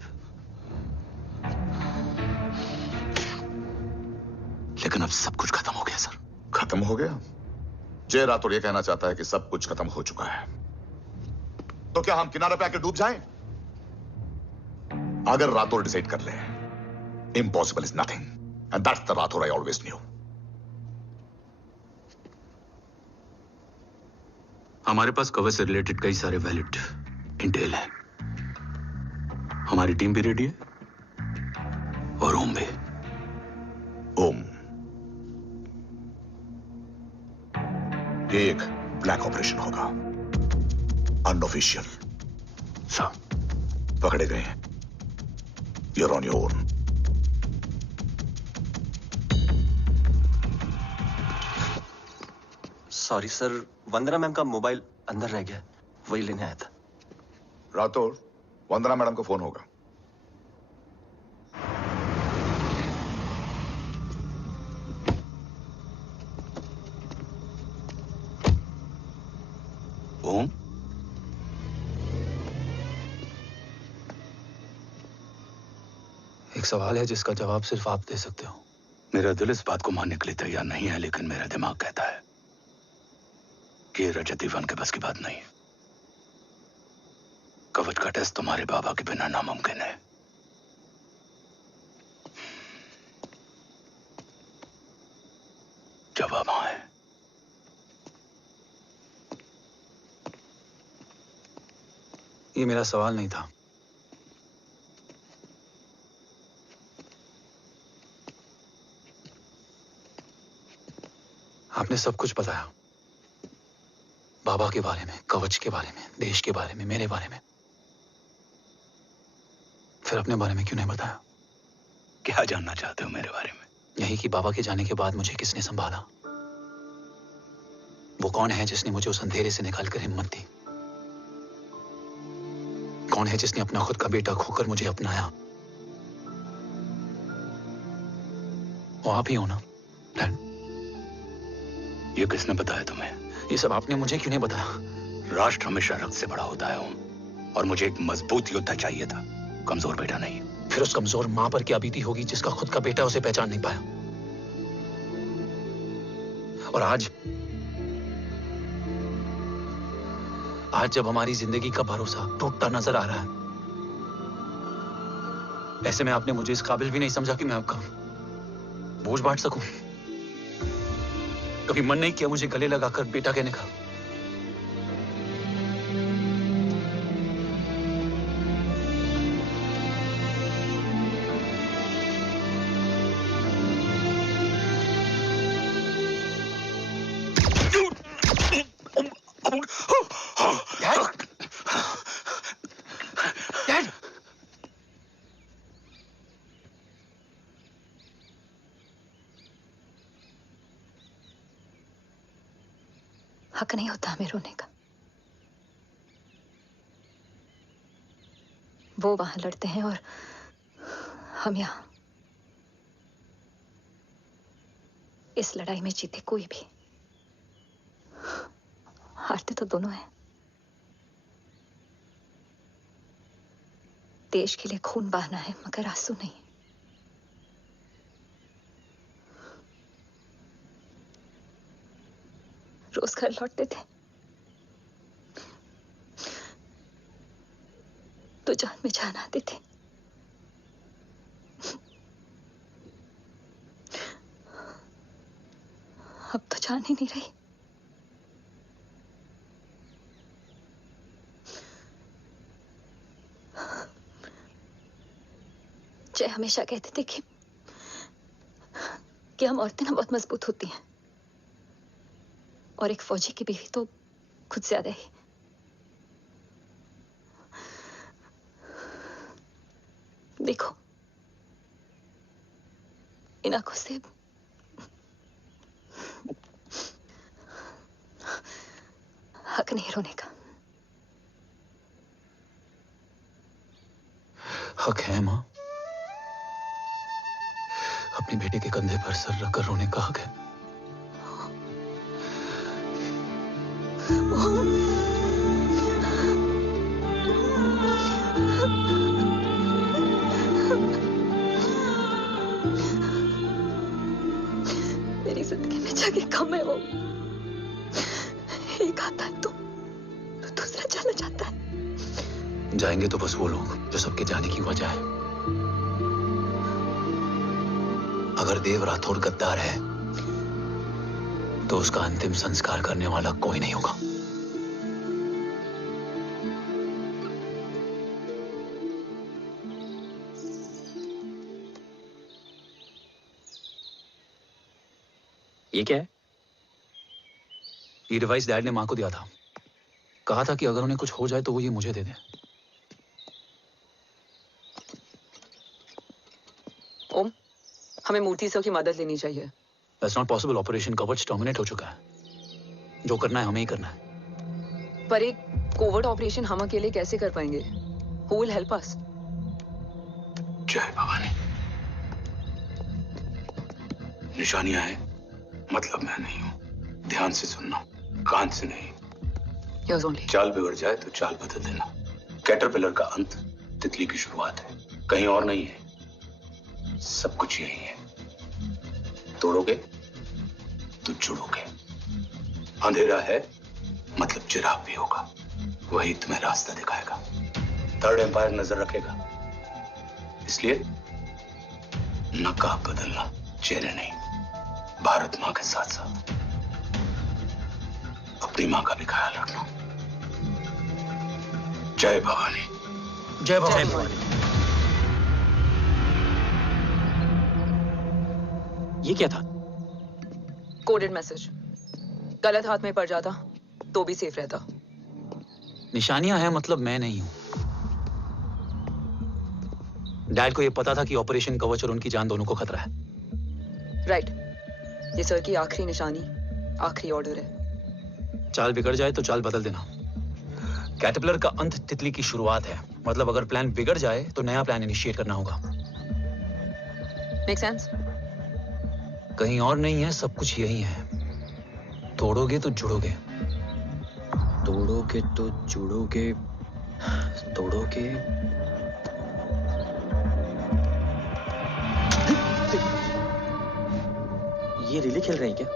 लेकिन अब सब कुछ खत्म हो गया सर। खत्म हो गया? जय राठौर ये कहना चाहता है कि सब कुछ खत्म हो चुका है। तो क्या हम किनारे पे आके डूब जाएं? अगर राठौर डिसाइड कर ले, impossible is nothing, and that's the Rathore I always new. हमारे पास कवच से रिलेटेड कई सारे वैलिड इंटेल है। हमारी टीम भी रेडी है और ओम भी। ओम, ये एक ब्लैक ऑपरेशन होगा, अनऑफिशियल। सर, पकड़े गए, you're on your own. Sorry sir, Vandana ma'am का मोबाइल अंदर रह गया, वही लेने आया था। राठौर, वंदना मैडम को फोन होगा। ओम, एक सवाल है जिसका जवाब सिर्फ आप दे सकते हो। मेरा दिल इस बात को मानने के लिए तैयार नहीं है, लेकिन मेरा दिमाग कहता है कि रजत दीवान के बस की बात नहीं। कवच का टेस्ट तुम्हारे बाबा के बिना नामुमकिन है। जवाब हाँ है। ये मेरा सवाल नहीं था। आपने सब कुछ बताया, बाबा के बारे में, कवच के बारे में, देश के बारे में, मेरे बारे में। फिर अपने बारे में क्यों नहीं बताया? क्या जानना चाहते हो मेरे बारे में? यही कि बाबा के जाने के बाद मुझे किसने संभाला? वो कौन है जिसने मुझे उस अंधेरे से निकालकर हिम्मत दी? कौन है जिसने अपना खुद का बेटा खोकर मुझे अपनाया? वो आप ही हो ना डैड? ये किसने बताया तुम्हें? ये सब आपने मुझे क्यों नहीं बताया? राष्ट्र हमेशा रक्त से बड़ा होता है ओम, और मुझे एक मजबूत योद्धा चाहिए था, कमजोर बेटा नहीं। फिर उस कमजोर मां पर क्या बीती होगी जिसका खुद का बेटा उसे पहचान नहीं पाया? और आज जब हमारी जिंदगी का भरोसा टूटता नजर आ रहा है, ऐसे में आपने मुझे इस काबिल भी नहीं समझा कि मैं आपका बोझ बांट सकूं। कभी मन नहीं किया मुझे गले लगाकर बेटा कहने का? डैड, हक नहीं होता हमें रोने का। वो वहां लड़ते हैं और हम यहाँ। इस लड़ाई में जीते कोई भी, हारते तो दोनों हैं। देश के लिए खून बहाना है मगर आंसू नहीं। रोज घर लौटते थे तो जान में जान आते थे। अब तो जान ही नहीं रही। जय हमेशा कहते थे कि हम औरतें ना बहुत मजबूत होती हैं, और एक फौजी की बीवी तो खुद ज्यादा ही। देखो, इन आंखों से हक नहीं रोने का। हक है मां, अपने बेटे के कंधे पर सर रखकर रोने का हक है। मेरी जिंदगी में जगह कम है। वो एक आता है तो दूसरा चला जाता है। जाएंगे तो बस वो लोग जो सबके जाने की वजह है। अगर देव राठौर गद्दार है तो उसका अंतिम संस्कार करने वाला कोई नहीं होगा। ये क्या है? ये डिवाइस डैड ने मां को दिया था। कहा था कि अगर उन्हें कुछ हो जाए तो वो ये मुझे दे दें। ओम, हमें मूर्ति सर की मदद लेनी चाहिए। That's not possible. ऑपरेशन कवच टर्मिनेट हो चुका है। जो करना है हमें ही करना है। पर एक कोवर्ट ऑपरेशन हम अकेले कैसे कर पाएंगे? Who will help us? जय भवानी। निशानियां हैं, मतलब मैं नहीं हूं। ध्यान से सुनना, कान से नहीं। Yours only. चाल बिगड़ जाए तो चाल बदल देना। कैटरपिलर का अंत तितली की शुरुआत है, कहीं और नहीं है। सब कुछ यही है। तोड़ोगे तो जुड़ोगे। अंधेरा है मतलब चिराग भी होगा, वही तुम्हें रास्ता दिखाएगा। थर्ड एम्पायर नजर रखेगा, इसलिए नकाब बदलना, चेहरे नहीं। भारत मां के साथ साथ अपनी मां का भी ख्याल रखना। जय भवानी। जय भवानी। ये क्या था? Coded message. गलत हाथ में पड़ जाता तो भी सेफ रहता। निशानियां हैं मतलब मैं नहीं हूं। डैड को यह पता था कि ऑपरेशन कवच और उनकी जान दोनों को खतरा है। राइट। ये सर की आखिरी निशानी, आखिरी ऑर्डर है। चाल बिगड़ जाए तो चाल बदल देना। कैटरपिलर का अंत तितली की शुरुआत है, मतलब अगर प्लान बिगड़ जाए तो नया प्लान इनिशिएट करना होगा। Make sense? कहीं और नहीं है, सब कुछ यही है। तोड़ोगे तो जुड़ोगे। तोड़ोगे तो जुड़ोगे। तोड़ोगे। ये रिले खेल रहे हैं क्या?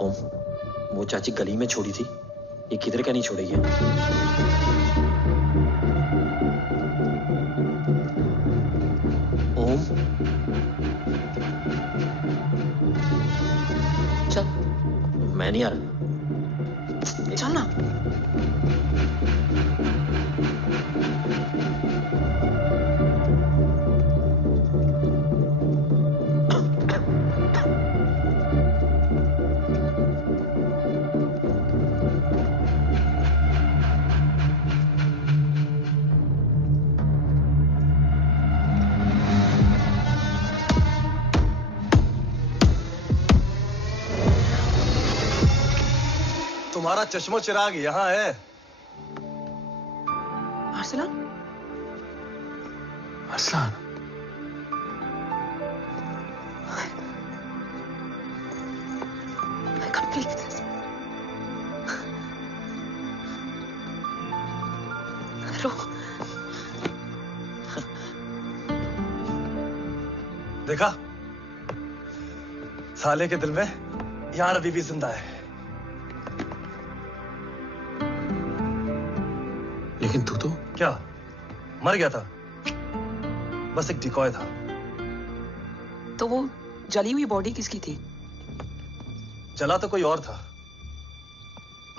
ओम, वो चाची गली में छोड़ी थी, ये किधर का नहीं छोड़ेगी। ओम, चल। मैं नहीं आ रहा। चल ना। तुम्हारा चश्मो चिराग यहाँ है। अरसलान? अरसलान, देखा, साले के दिल में यार अभी भी जिंदा है। लेकिन तू तो क्या मर गया था? बस एक डिकॉय था। तो वो जली हुई बॉडी किसकी थी? जला तो कोई और था,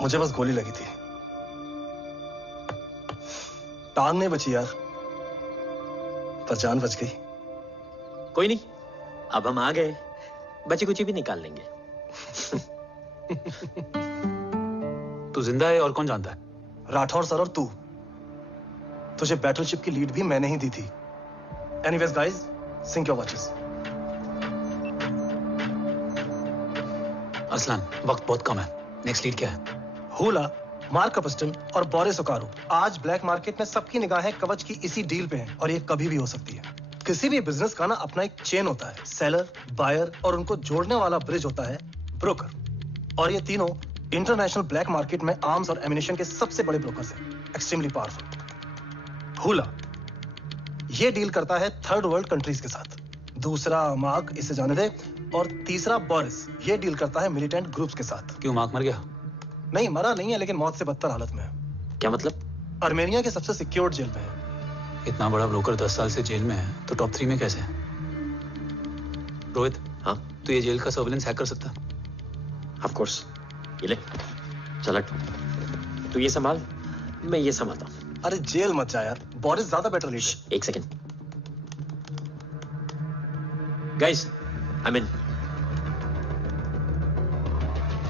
मुझे बस गोली लगी थी। टांग नहीं बची यार, पर जान बच गई। कोई नहीं, अब हम आ गए, बची कुची भी निकाल लेंगे। तू जिंदा है और कौन जानता है? राठौर सर और तू। तुझे बैटलशिप की लीड भी मैंने ही दी थी। Anyways guys, sync your watches. Aslan, वक्त बहुत कम है। नेक्स्ट लीड क्या है? हुला, मार्क अपस्टन और बोरिस ओकारू। आज ब्लैक मार्केट में सबकी निगाहें कवच की इसी डील पे हैं और ये कभी भी हो सकती है। किसी भी बिजनेस का ना अपना एक चेन होता है, सेलर, बायर और उनको जोड़ने वाला ब्रिज होता है ब्रोकर। और ये तीनों इंटरनेशनल ब्लैक मार्केट में आर्म्स और एमिनेशन के सबसे बड़े ब्रोकर्स हैं, एक्सट्रीमली पावरफुल। हुला ये डील करता है थर्ड वर्ल्ड कंट्रीज के साथ। दूसरा मार्क, इसे जाने दे। और तीसरा बोरिस, ये डील करता है मिलिटेंट ग्रुप्स के साथ। क्यों, मार्क मर गया? नहीं, मरा नहीं है, लेकिन मौत से बदतर हालत में है। क्या मतलब? आर्मेनिया के सबसे सिक्योर्ड जेल में है। इतना बड़ा ब्रोकर 10 साल से जेल में है, तो टॉप 3 में कैसे है? रोहित, हाँ, तो ये जेल का सर्विलेंस हैक कर सकता? Of course. ये ले, चल हट। तू ये संभाल, मैं ये संभालता हूँ। अरे जेल मत जा यार, बोरिस ज्यादा बेटर लीडर। एक सेकंड गाइस, आई मीन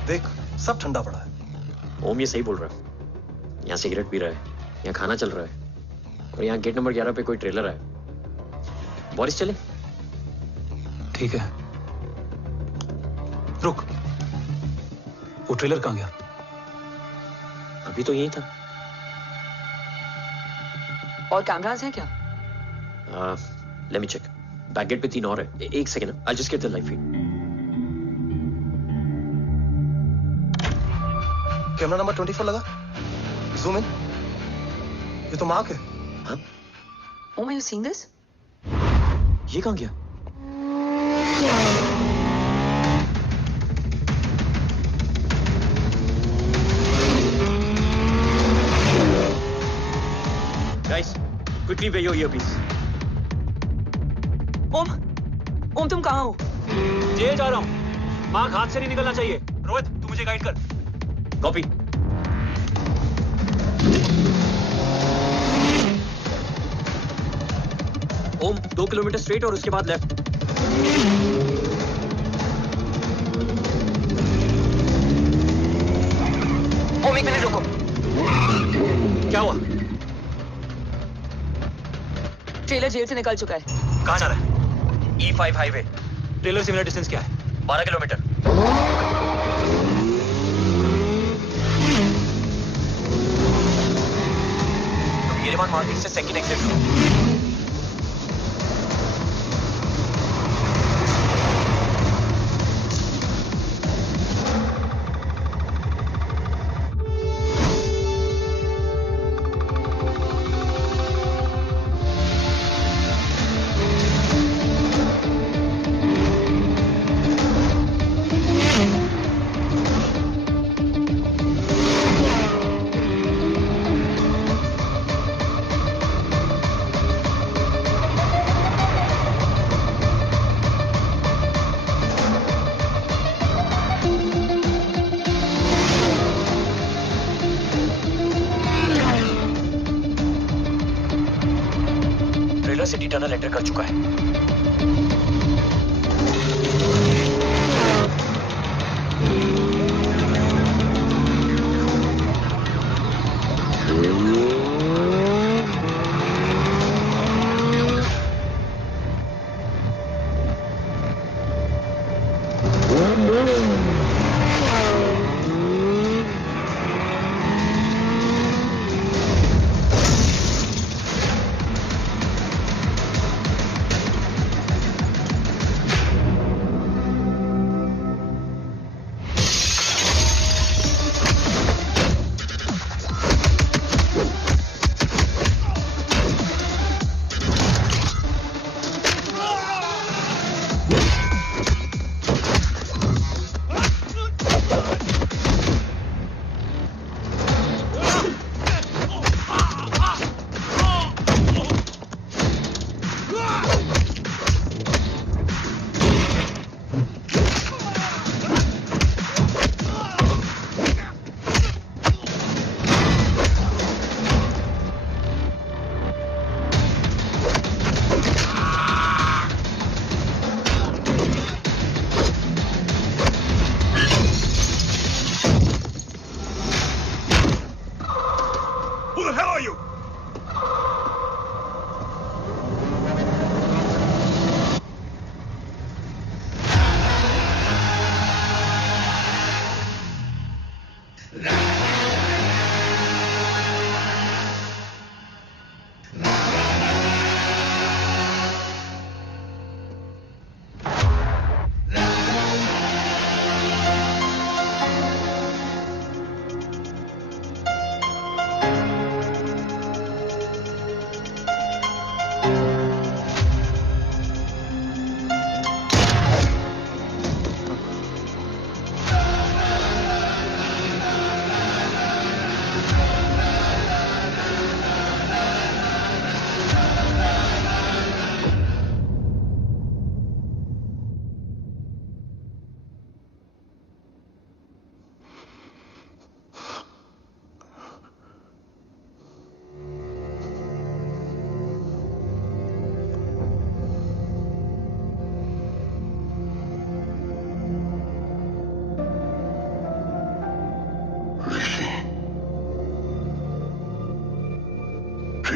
देख, सब ठंडा पड़ा है। ओम ये सही बोल रहा है। यहाँ सिगरेट पी रहा है, यहाँ खाना चल रहा है, और यहाँ गेट नंबर 11 पे कोई ट्रेलर है। बोरिस चले? ठीक है, रुक, वो ट्रेलर कहाँ गया? अभी तो यही था। और कैमरास हैं क्या? Let me check. Back gate पे 3 और है। एक second, I just get the live feed. Camera number 24 लगा, जूम इन। ये तो मार्क है। हाँ? Om, you seeing this? ये कहाँ गया? Guys, quickly wear your earpiece. ओम तुम कहाँ हो? जेल जा रहा हूँ। मार्क हाथ से नहीं निकलना चाहिए। रोहित, तू मुझे गाइड कर। कॉपी। ओम 2 किलोमीटर स्ट्रेट और उसके बाद लेफ्ट। ओम 1 मिनट रुको। क्या हुआ? ट्रेलर जेल से निकल चुका है। कहाँ जा रहा है? E5 highway. ट्रेलर से मेरा डिस्टेंस क्या है? 12 किलोमीटर। येरेवान मार्केट से सेकंड एग्जिट लो। सिटी टनल एंटर कर चुका है।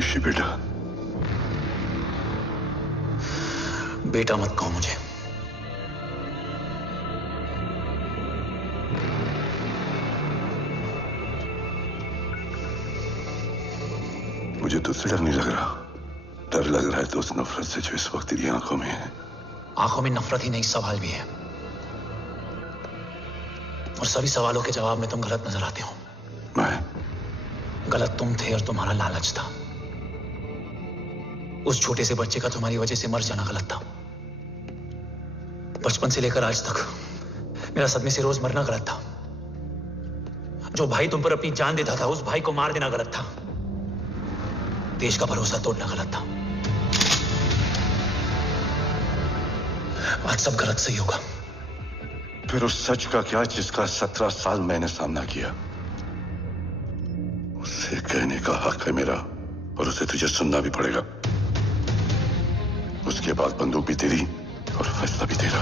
ऋषि बेटा, बेटा मत कहो मुझे। मुझे तुझसे डर नहीं लग रहा, डर लग रहा है तो उस नफरत से जो इस वक्त तेरी आंखों में है। आंखों में नफरत ही नहीं, सवाल भी है, और सभी सवालों के जवाब में तुम गलत नजर आते हो। मैं गलत तुम थे और तुम्हारा लालच था। उस छोटे से बच्चे का तुम्हारी वजह से मर जाना गलत था। बचपन से लेकर आज तक मेरा सदमे से रोज मरना गलत था। जो भाई तुम पर अपनी जान देता था, उस भाई को मार देना गलत था। देश का भरोसा तोड़ना गलत था। आज सब गलत सही होगा। फिर उस सच का क्या जिसका 17 साल मैंने सामना किया? उसे कहने का हक है मेरा, और उसे तुझे सुनना भी पड़ेगा। उसके बाद बंदूक भी तेरी और फैसला भी तेरा।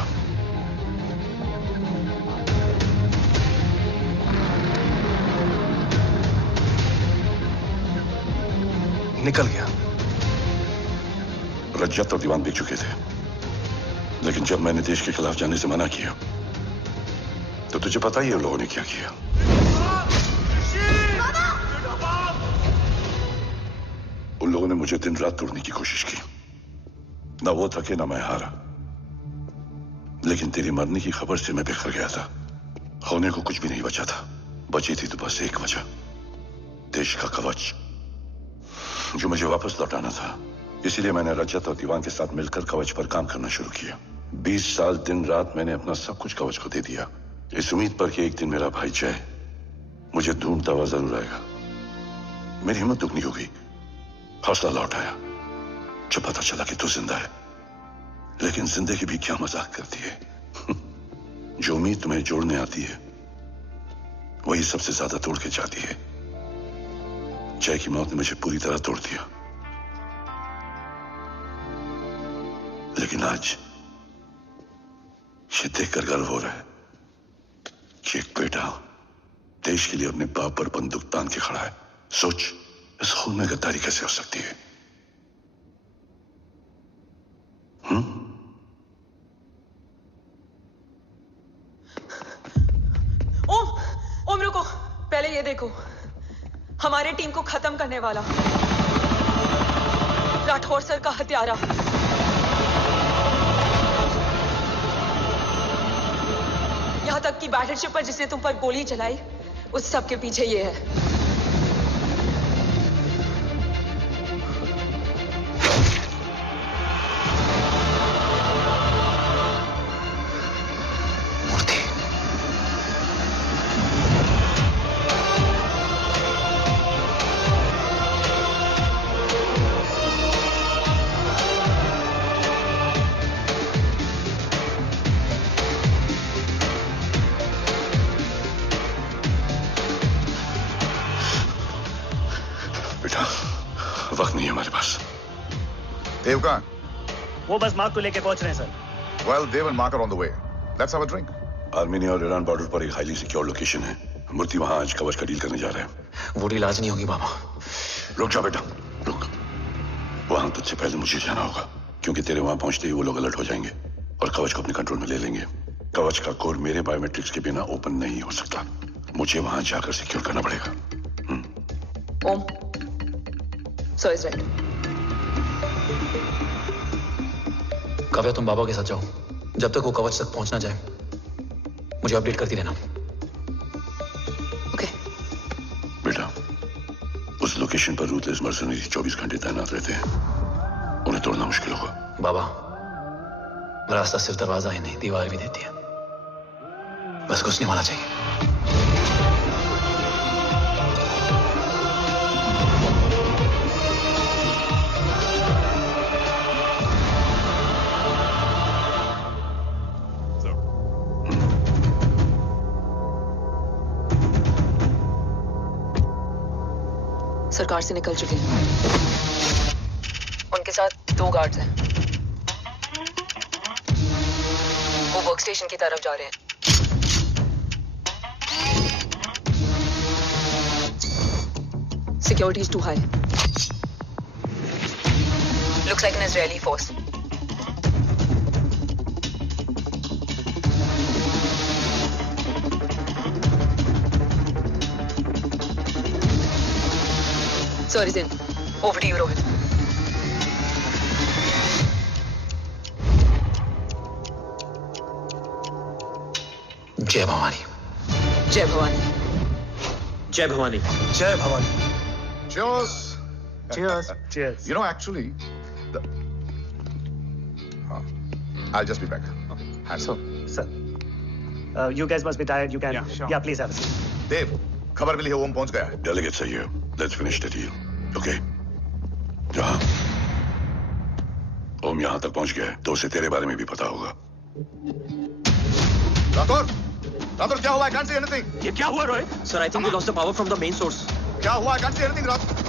निकल गया। रज्जत और दीवान बिक चुके थे, लेकिन जब मैंने देश के खिलाफ जाने से मना किया तो तुझे पता ही है उन लोगों ने क्या किया। उन लोगों ने मुझे दिन रात तोड़ने की कोशिश की। ना वो थके ना मैं हारा, लेकिन तेरी मरने की खबर से मैं बिखर गया था। होने को कुछ भी नहीं बचा था। बची थी तो बस एक वजह, देश का कवच जो मुझे वापस लौटाना था। इसीलिए मैंने रजत और दीवान के साथ मिलकर कवच पर काम करना शुरू किया। 20 साल दिन रात मैंने अपना सब कुछ कवच को दे दिया, इस उम्मीद पर कि एक दिन मेरा भाई जय मुझे ढूंढता हुआ जरूर आएगा। मेरी हिम्मत दुगनी हो गई, हौसला लौट आया जब पता चला कि तू जिंदा है। लेकिन जिंदगी भी क्या मजाक करती है। जो उम्मीद तुम्हें जोड़ने आती है वही सबसे ज्यादा तोड़ के जाती है। जय की मौत ने मुझे पूरी तरह तोड़ दिया, लेकिन आज ये देखकर गर्व हो रहा है कि एक बेटा देश के लिए अपने बाप पर बंदूक तान के खड़ा है। सोच, इस खून में गद्दारी कैसे हो सकती है? ओम रुको, पहले ये देखो, हमारे टीम को खत्म करने वाला राठौर सर का हत्यारा। यहां तक कि बैटलशिप पर जिसने तुम पर गोली चलाई, उस सब के पीछे ये है। वक्त नहीं है हमारे पास। देव कहाँ? वो बस मार्क को लेके पहुंच रहे हैं sir. Well, Dev and Mark are on the way. Let's have a drink. Armenia और ईरान बॉर्डर पर एक हाईली सिक्योर लोकेशन है। मूर्ति वहां आज कवच का डील करने जा रहे हैं। वो डील आज नहीं होगी बाबा। रुक जा बेटा, रुक। वहां तुझसे पहले मुझे जाना होगा, क्योंकि तेरे वहां पहुंचते ही वो लोग अलर्ट हो जाएंगे और कवच को अपने कंट्रोल में ले लेंगे। कवच का कोड मेरे बायोमेट्रिक्स के बिना ओपन नहीं हो सकता। मुझे वहां जाकर सिक्योर करना पड़ेगा। ओम, सो इज राइट। काव्या, तुम बाबा के साथ जाओ। जब तक वो कवच तक पहुंच ना जाए मुझे अपडेट करती रहना। ओके। बेटा, उस लोकेशन पर रूथलेस मर्सनरी 24 घंटे तैनात रहते हैं। उन्हें तोड़ना मुश्किल होगा। बाबा, रास्ता सिर्फ दरवाजा ही नहीं, दीवार भी देती है। बस घुसने वाला चाहिए। सरकार से निकल चुके हैं। उनके साथ 2 गार्ड्स हैं। वो वर्क स्टेशन की तरफ जा रहे हैं। Security is too high. Looks like an Israeli force. Sorry, Zin. Over to you, Rohit. जय Bhavani. Jai Bhavani. Jai Bhavani. Jai Bhavani. Cheers. Cheers. Cheers. You know, actually, I'll just be back. So, sir, you guys must be tired. You can. Yeah, sure. Yeah, please have a seat. देव, खबर मिली है ओम पहुंच गया है। Delegates are here. Let's finish the deal. Okay? जहाँ ओम यहाँ तक पहुंच गया है, तो उसे तेरे बारे में भी पता होगा। राठौर, राठौर क्या हुआ? I can't see anything. ये क्या हुआ Rohit? Sir, I think we lost the power from the main source. क्या हुआ? I can't see anything, Rathore.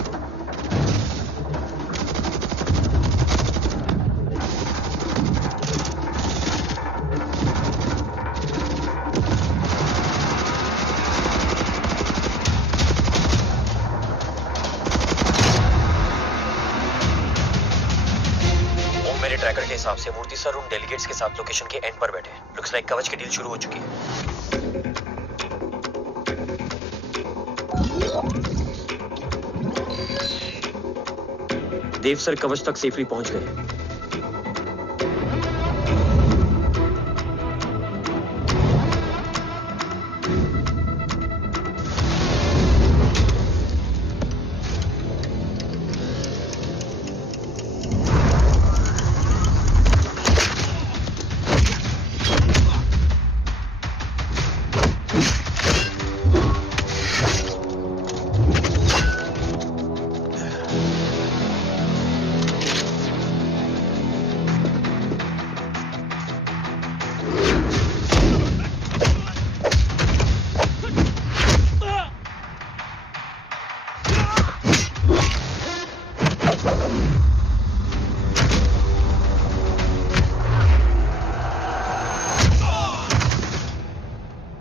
Tracker के हिसाब से मूर्ति सर उन डेलीगेट्स के साथ लोकेशन के एंड पर बैठे हैं। लुक्स लाइक कवच की डील शुरू हो चुकी है। देव सर कवच तक सेफली पहुंच गए।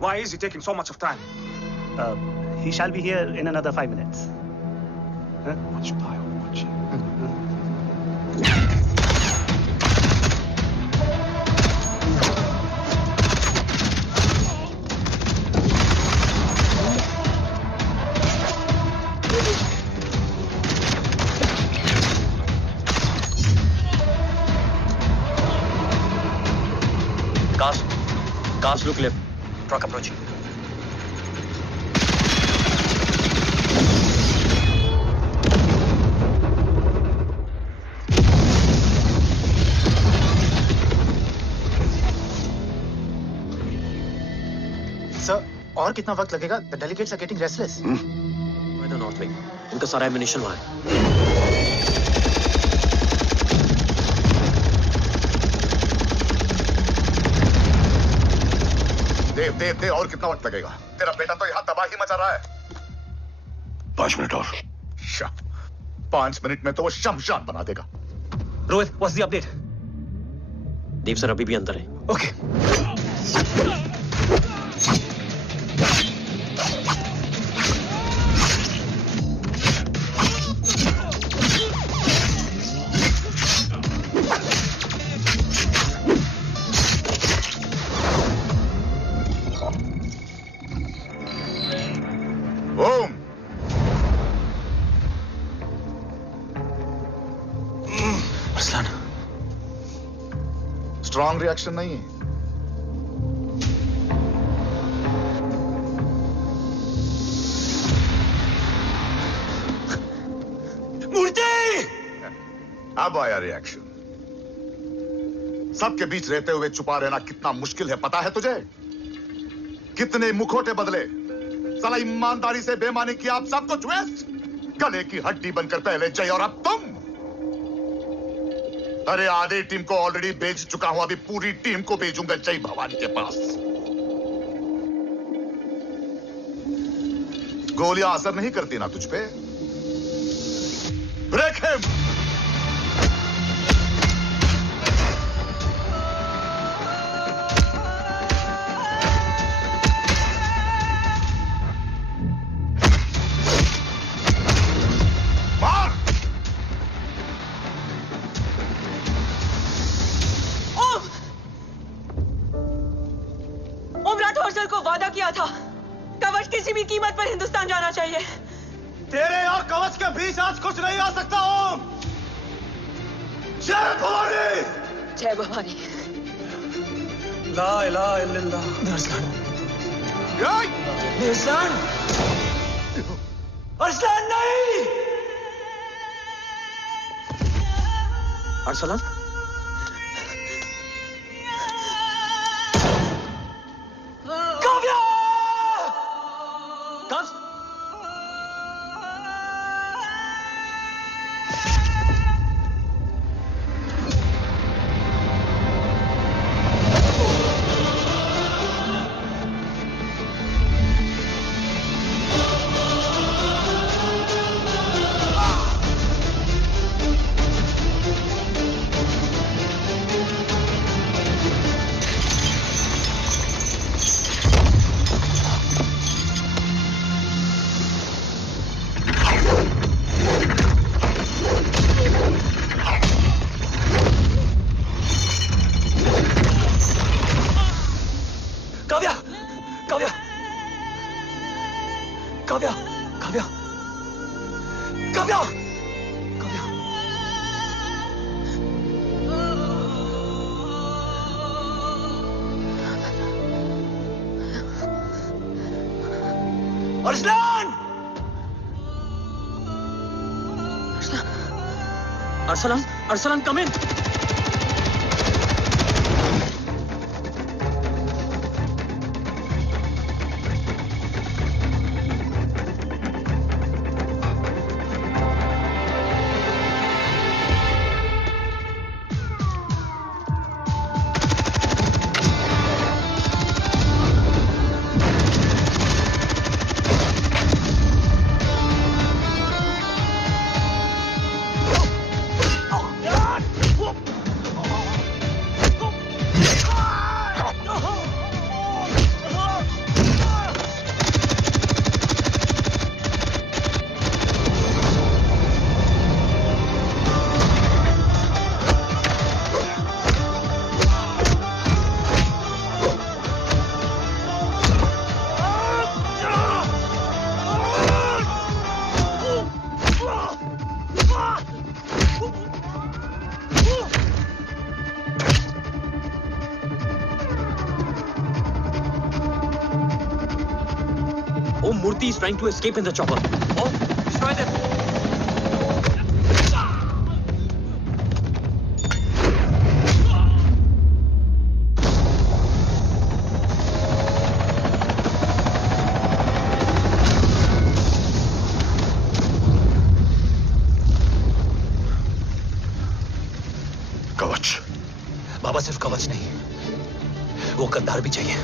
Why is he taking so much of time? He shall be here in another 5 minutes. Huh? Watch fire, watch. Cars look left. Truck approaching. Sir, और कितना वक्त लगेगा? The delegates are getting restless. By the north wing. उनका सारा एमिनेशन वहाँ है। देव और कितना वक्त लगेगा? तेरा बेटा तो यहाँ तबाही मचा रहा है। 5 मिनट और। 5 मिनट में तो वो शमशान बना देगा। Rohit, what's the update? Dev sir अभी भी अंदर है। Okay. Om, Arsalan, strong reaction नहीं है। मूर्ति! अब आया रिएक्शन। सबके बीच रहते हुए छुपा रहना कितना मुश्किल है पता है तुझे? कितने मुखौटे बदले, साला ईमानदारी से बेमानी किया, आप सब कुछ वेस्ट। गले की हड्डी बनकर पहले जय और अब तुम। अरे आधे टीम को ऑलरेडी भेज चुका हूं, अभी पूरी टीम को भेजूंगा जय भवानी के पास। गोलियां असर नहीं करती ना तुझ पे। Break him. किसी भी कीमत पर हिंदुस्तान जाना चाहिए। तेरे और कवच के बीच आज कुछ नहीं आ सकता ओम। जय भवानी। जय भवानी। ला इलाहा इल्लल्लाह। अरसलान अरसलान नहीं। Arsalan Kavya Arsalan, Arsalan, come in. Murthy is trying to escape in the chopper. Oh, destroy them. कवच। बाबा सिर्फ कवच नहीं, वो कंधार भी चाहिए।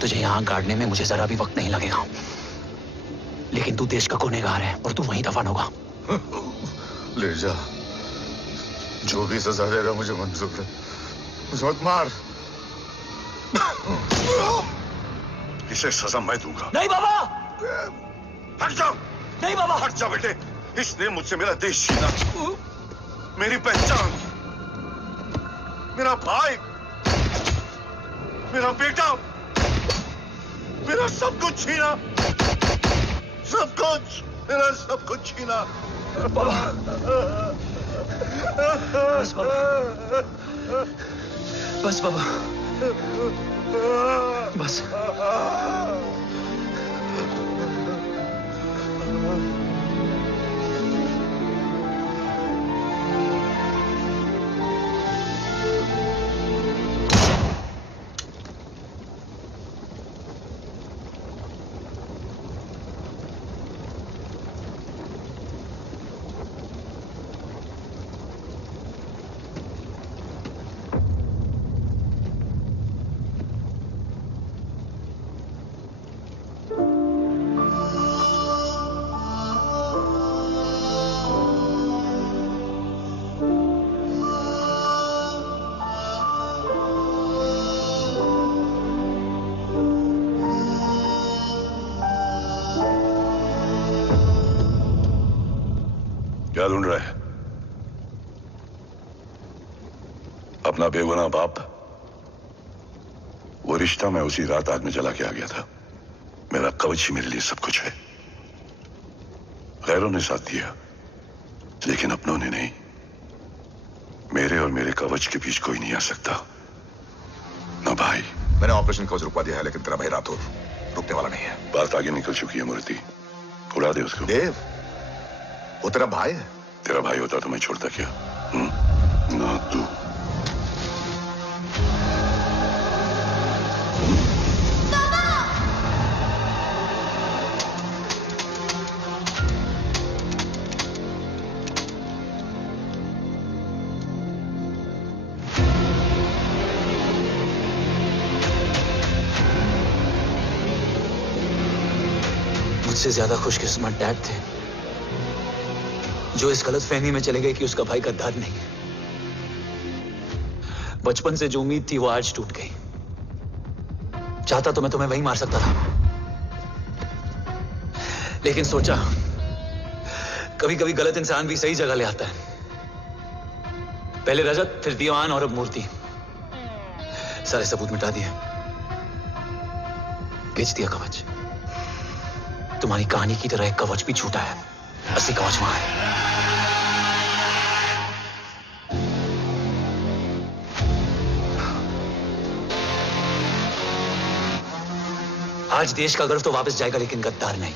तुझे यहां गाड़ने में मुझे जरा भी वक्त नहीं लगेगा, लेकिन तू देश का गुनहगार है और तू वहीं दफन होगा। ले जा, जो भी सजा देगा मुझे मंजूर है, मुझे मत मार। इसे सजा मैं दूंगा। नहीं बाबा, हट जाओ। नहीं बाबा, हट जा बेटे। इसने मुझसे मेरा देश छीना, मेरी पहचान, मेरा भाई, मेरा बेटा, मेरा सब कुछ छीना, सब कुछ, मेरा सब कुछ छीना। बाबा, बस बाबा, बस बाबा, बस। क्या ढूंढ रहा है? अपना बेगुनाह बाप। वो रिश्ता मैं उसी रात आग में जला के आ गया था। मेरा कवच ही मेरे लिए सब कुछ है। गैरों ने साथ दिया, लेकिन अपनों ने नहीं। मेरे और मेरे कवच के बीच कोई नहीं आ सकता। ना भाई। मैंने ऑपरेशन कवच रुकवा दिया है, लेकिन तेरा भाई राठौर रुकने वाला नहीं है। बात आगे निकल चुकी है मूर्ति। उड़ा दे उसको। देव, वो तेरा भाई है। तेरा भाई होता तो मैं छोड़ता क्या? ना तू। मुझसे ज्यादा खुशकिस्मत डैड थे जो इस गलतफहमी में चले गए कि उसका भाई गद्दार नहीं है। बचपन से जो उम्मीद थी वो आज टूट गई। चाहता तो मैं तुम्हें वहीं मार सकता था, लेकिन सोचा कभी कभी गलत इंसान भी सही जगह ले आता है। पहले रजत, फिर दीवान और अब मूर्ति। सारे सबूत मिटा दिए, बेच दिया कवच। तुम्हारी कहानी की तरह एक कवच भी छूटा है। असली कवच वहां है। आज देश का गर्व तो वापस जाएगा, लेकिन गद्दार नहीं।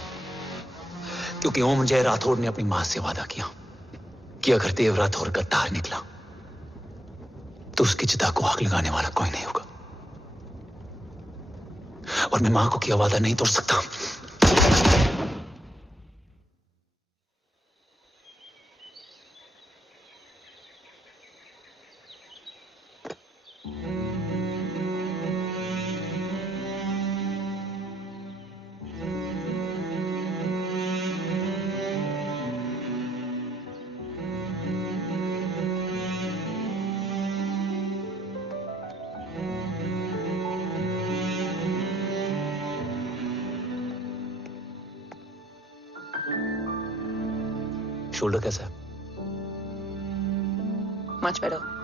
क्योंकि ओम जय राठौड़ ने अपनी मां से वादा किया कि अगर देव राठौड़ गद्दार निकला तो उसकी चिता को आग लगाने वाला कोई नहीं होगा। और मैं मां को किया वादा नहीं तोड़ सकता। शोल्डर कैसा है? Much better.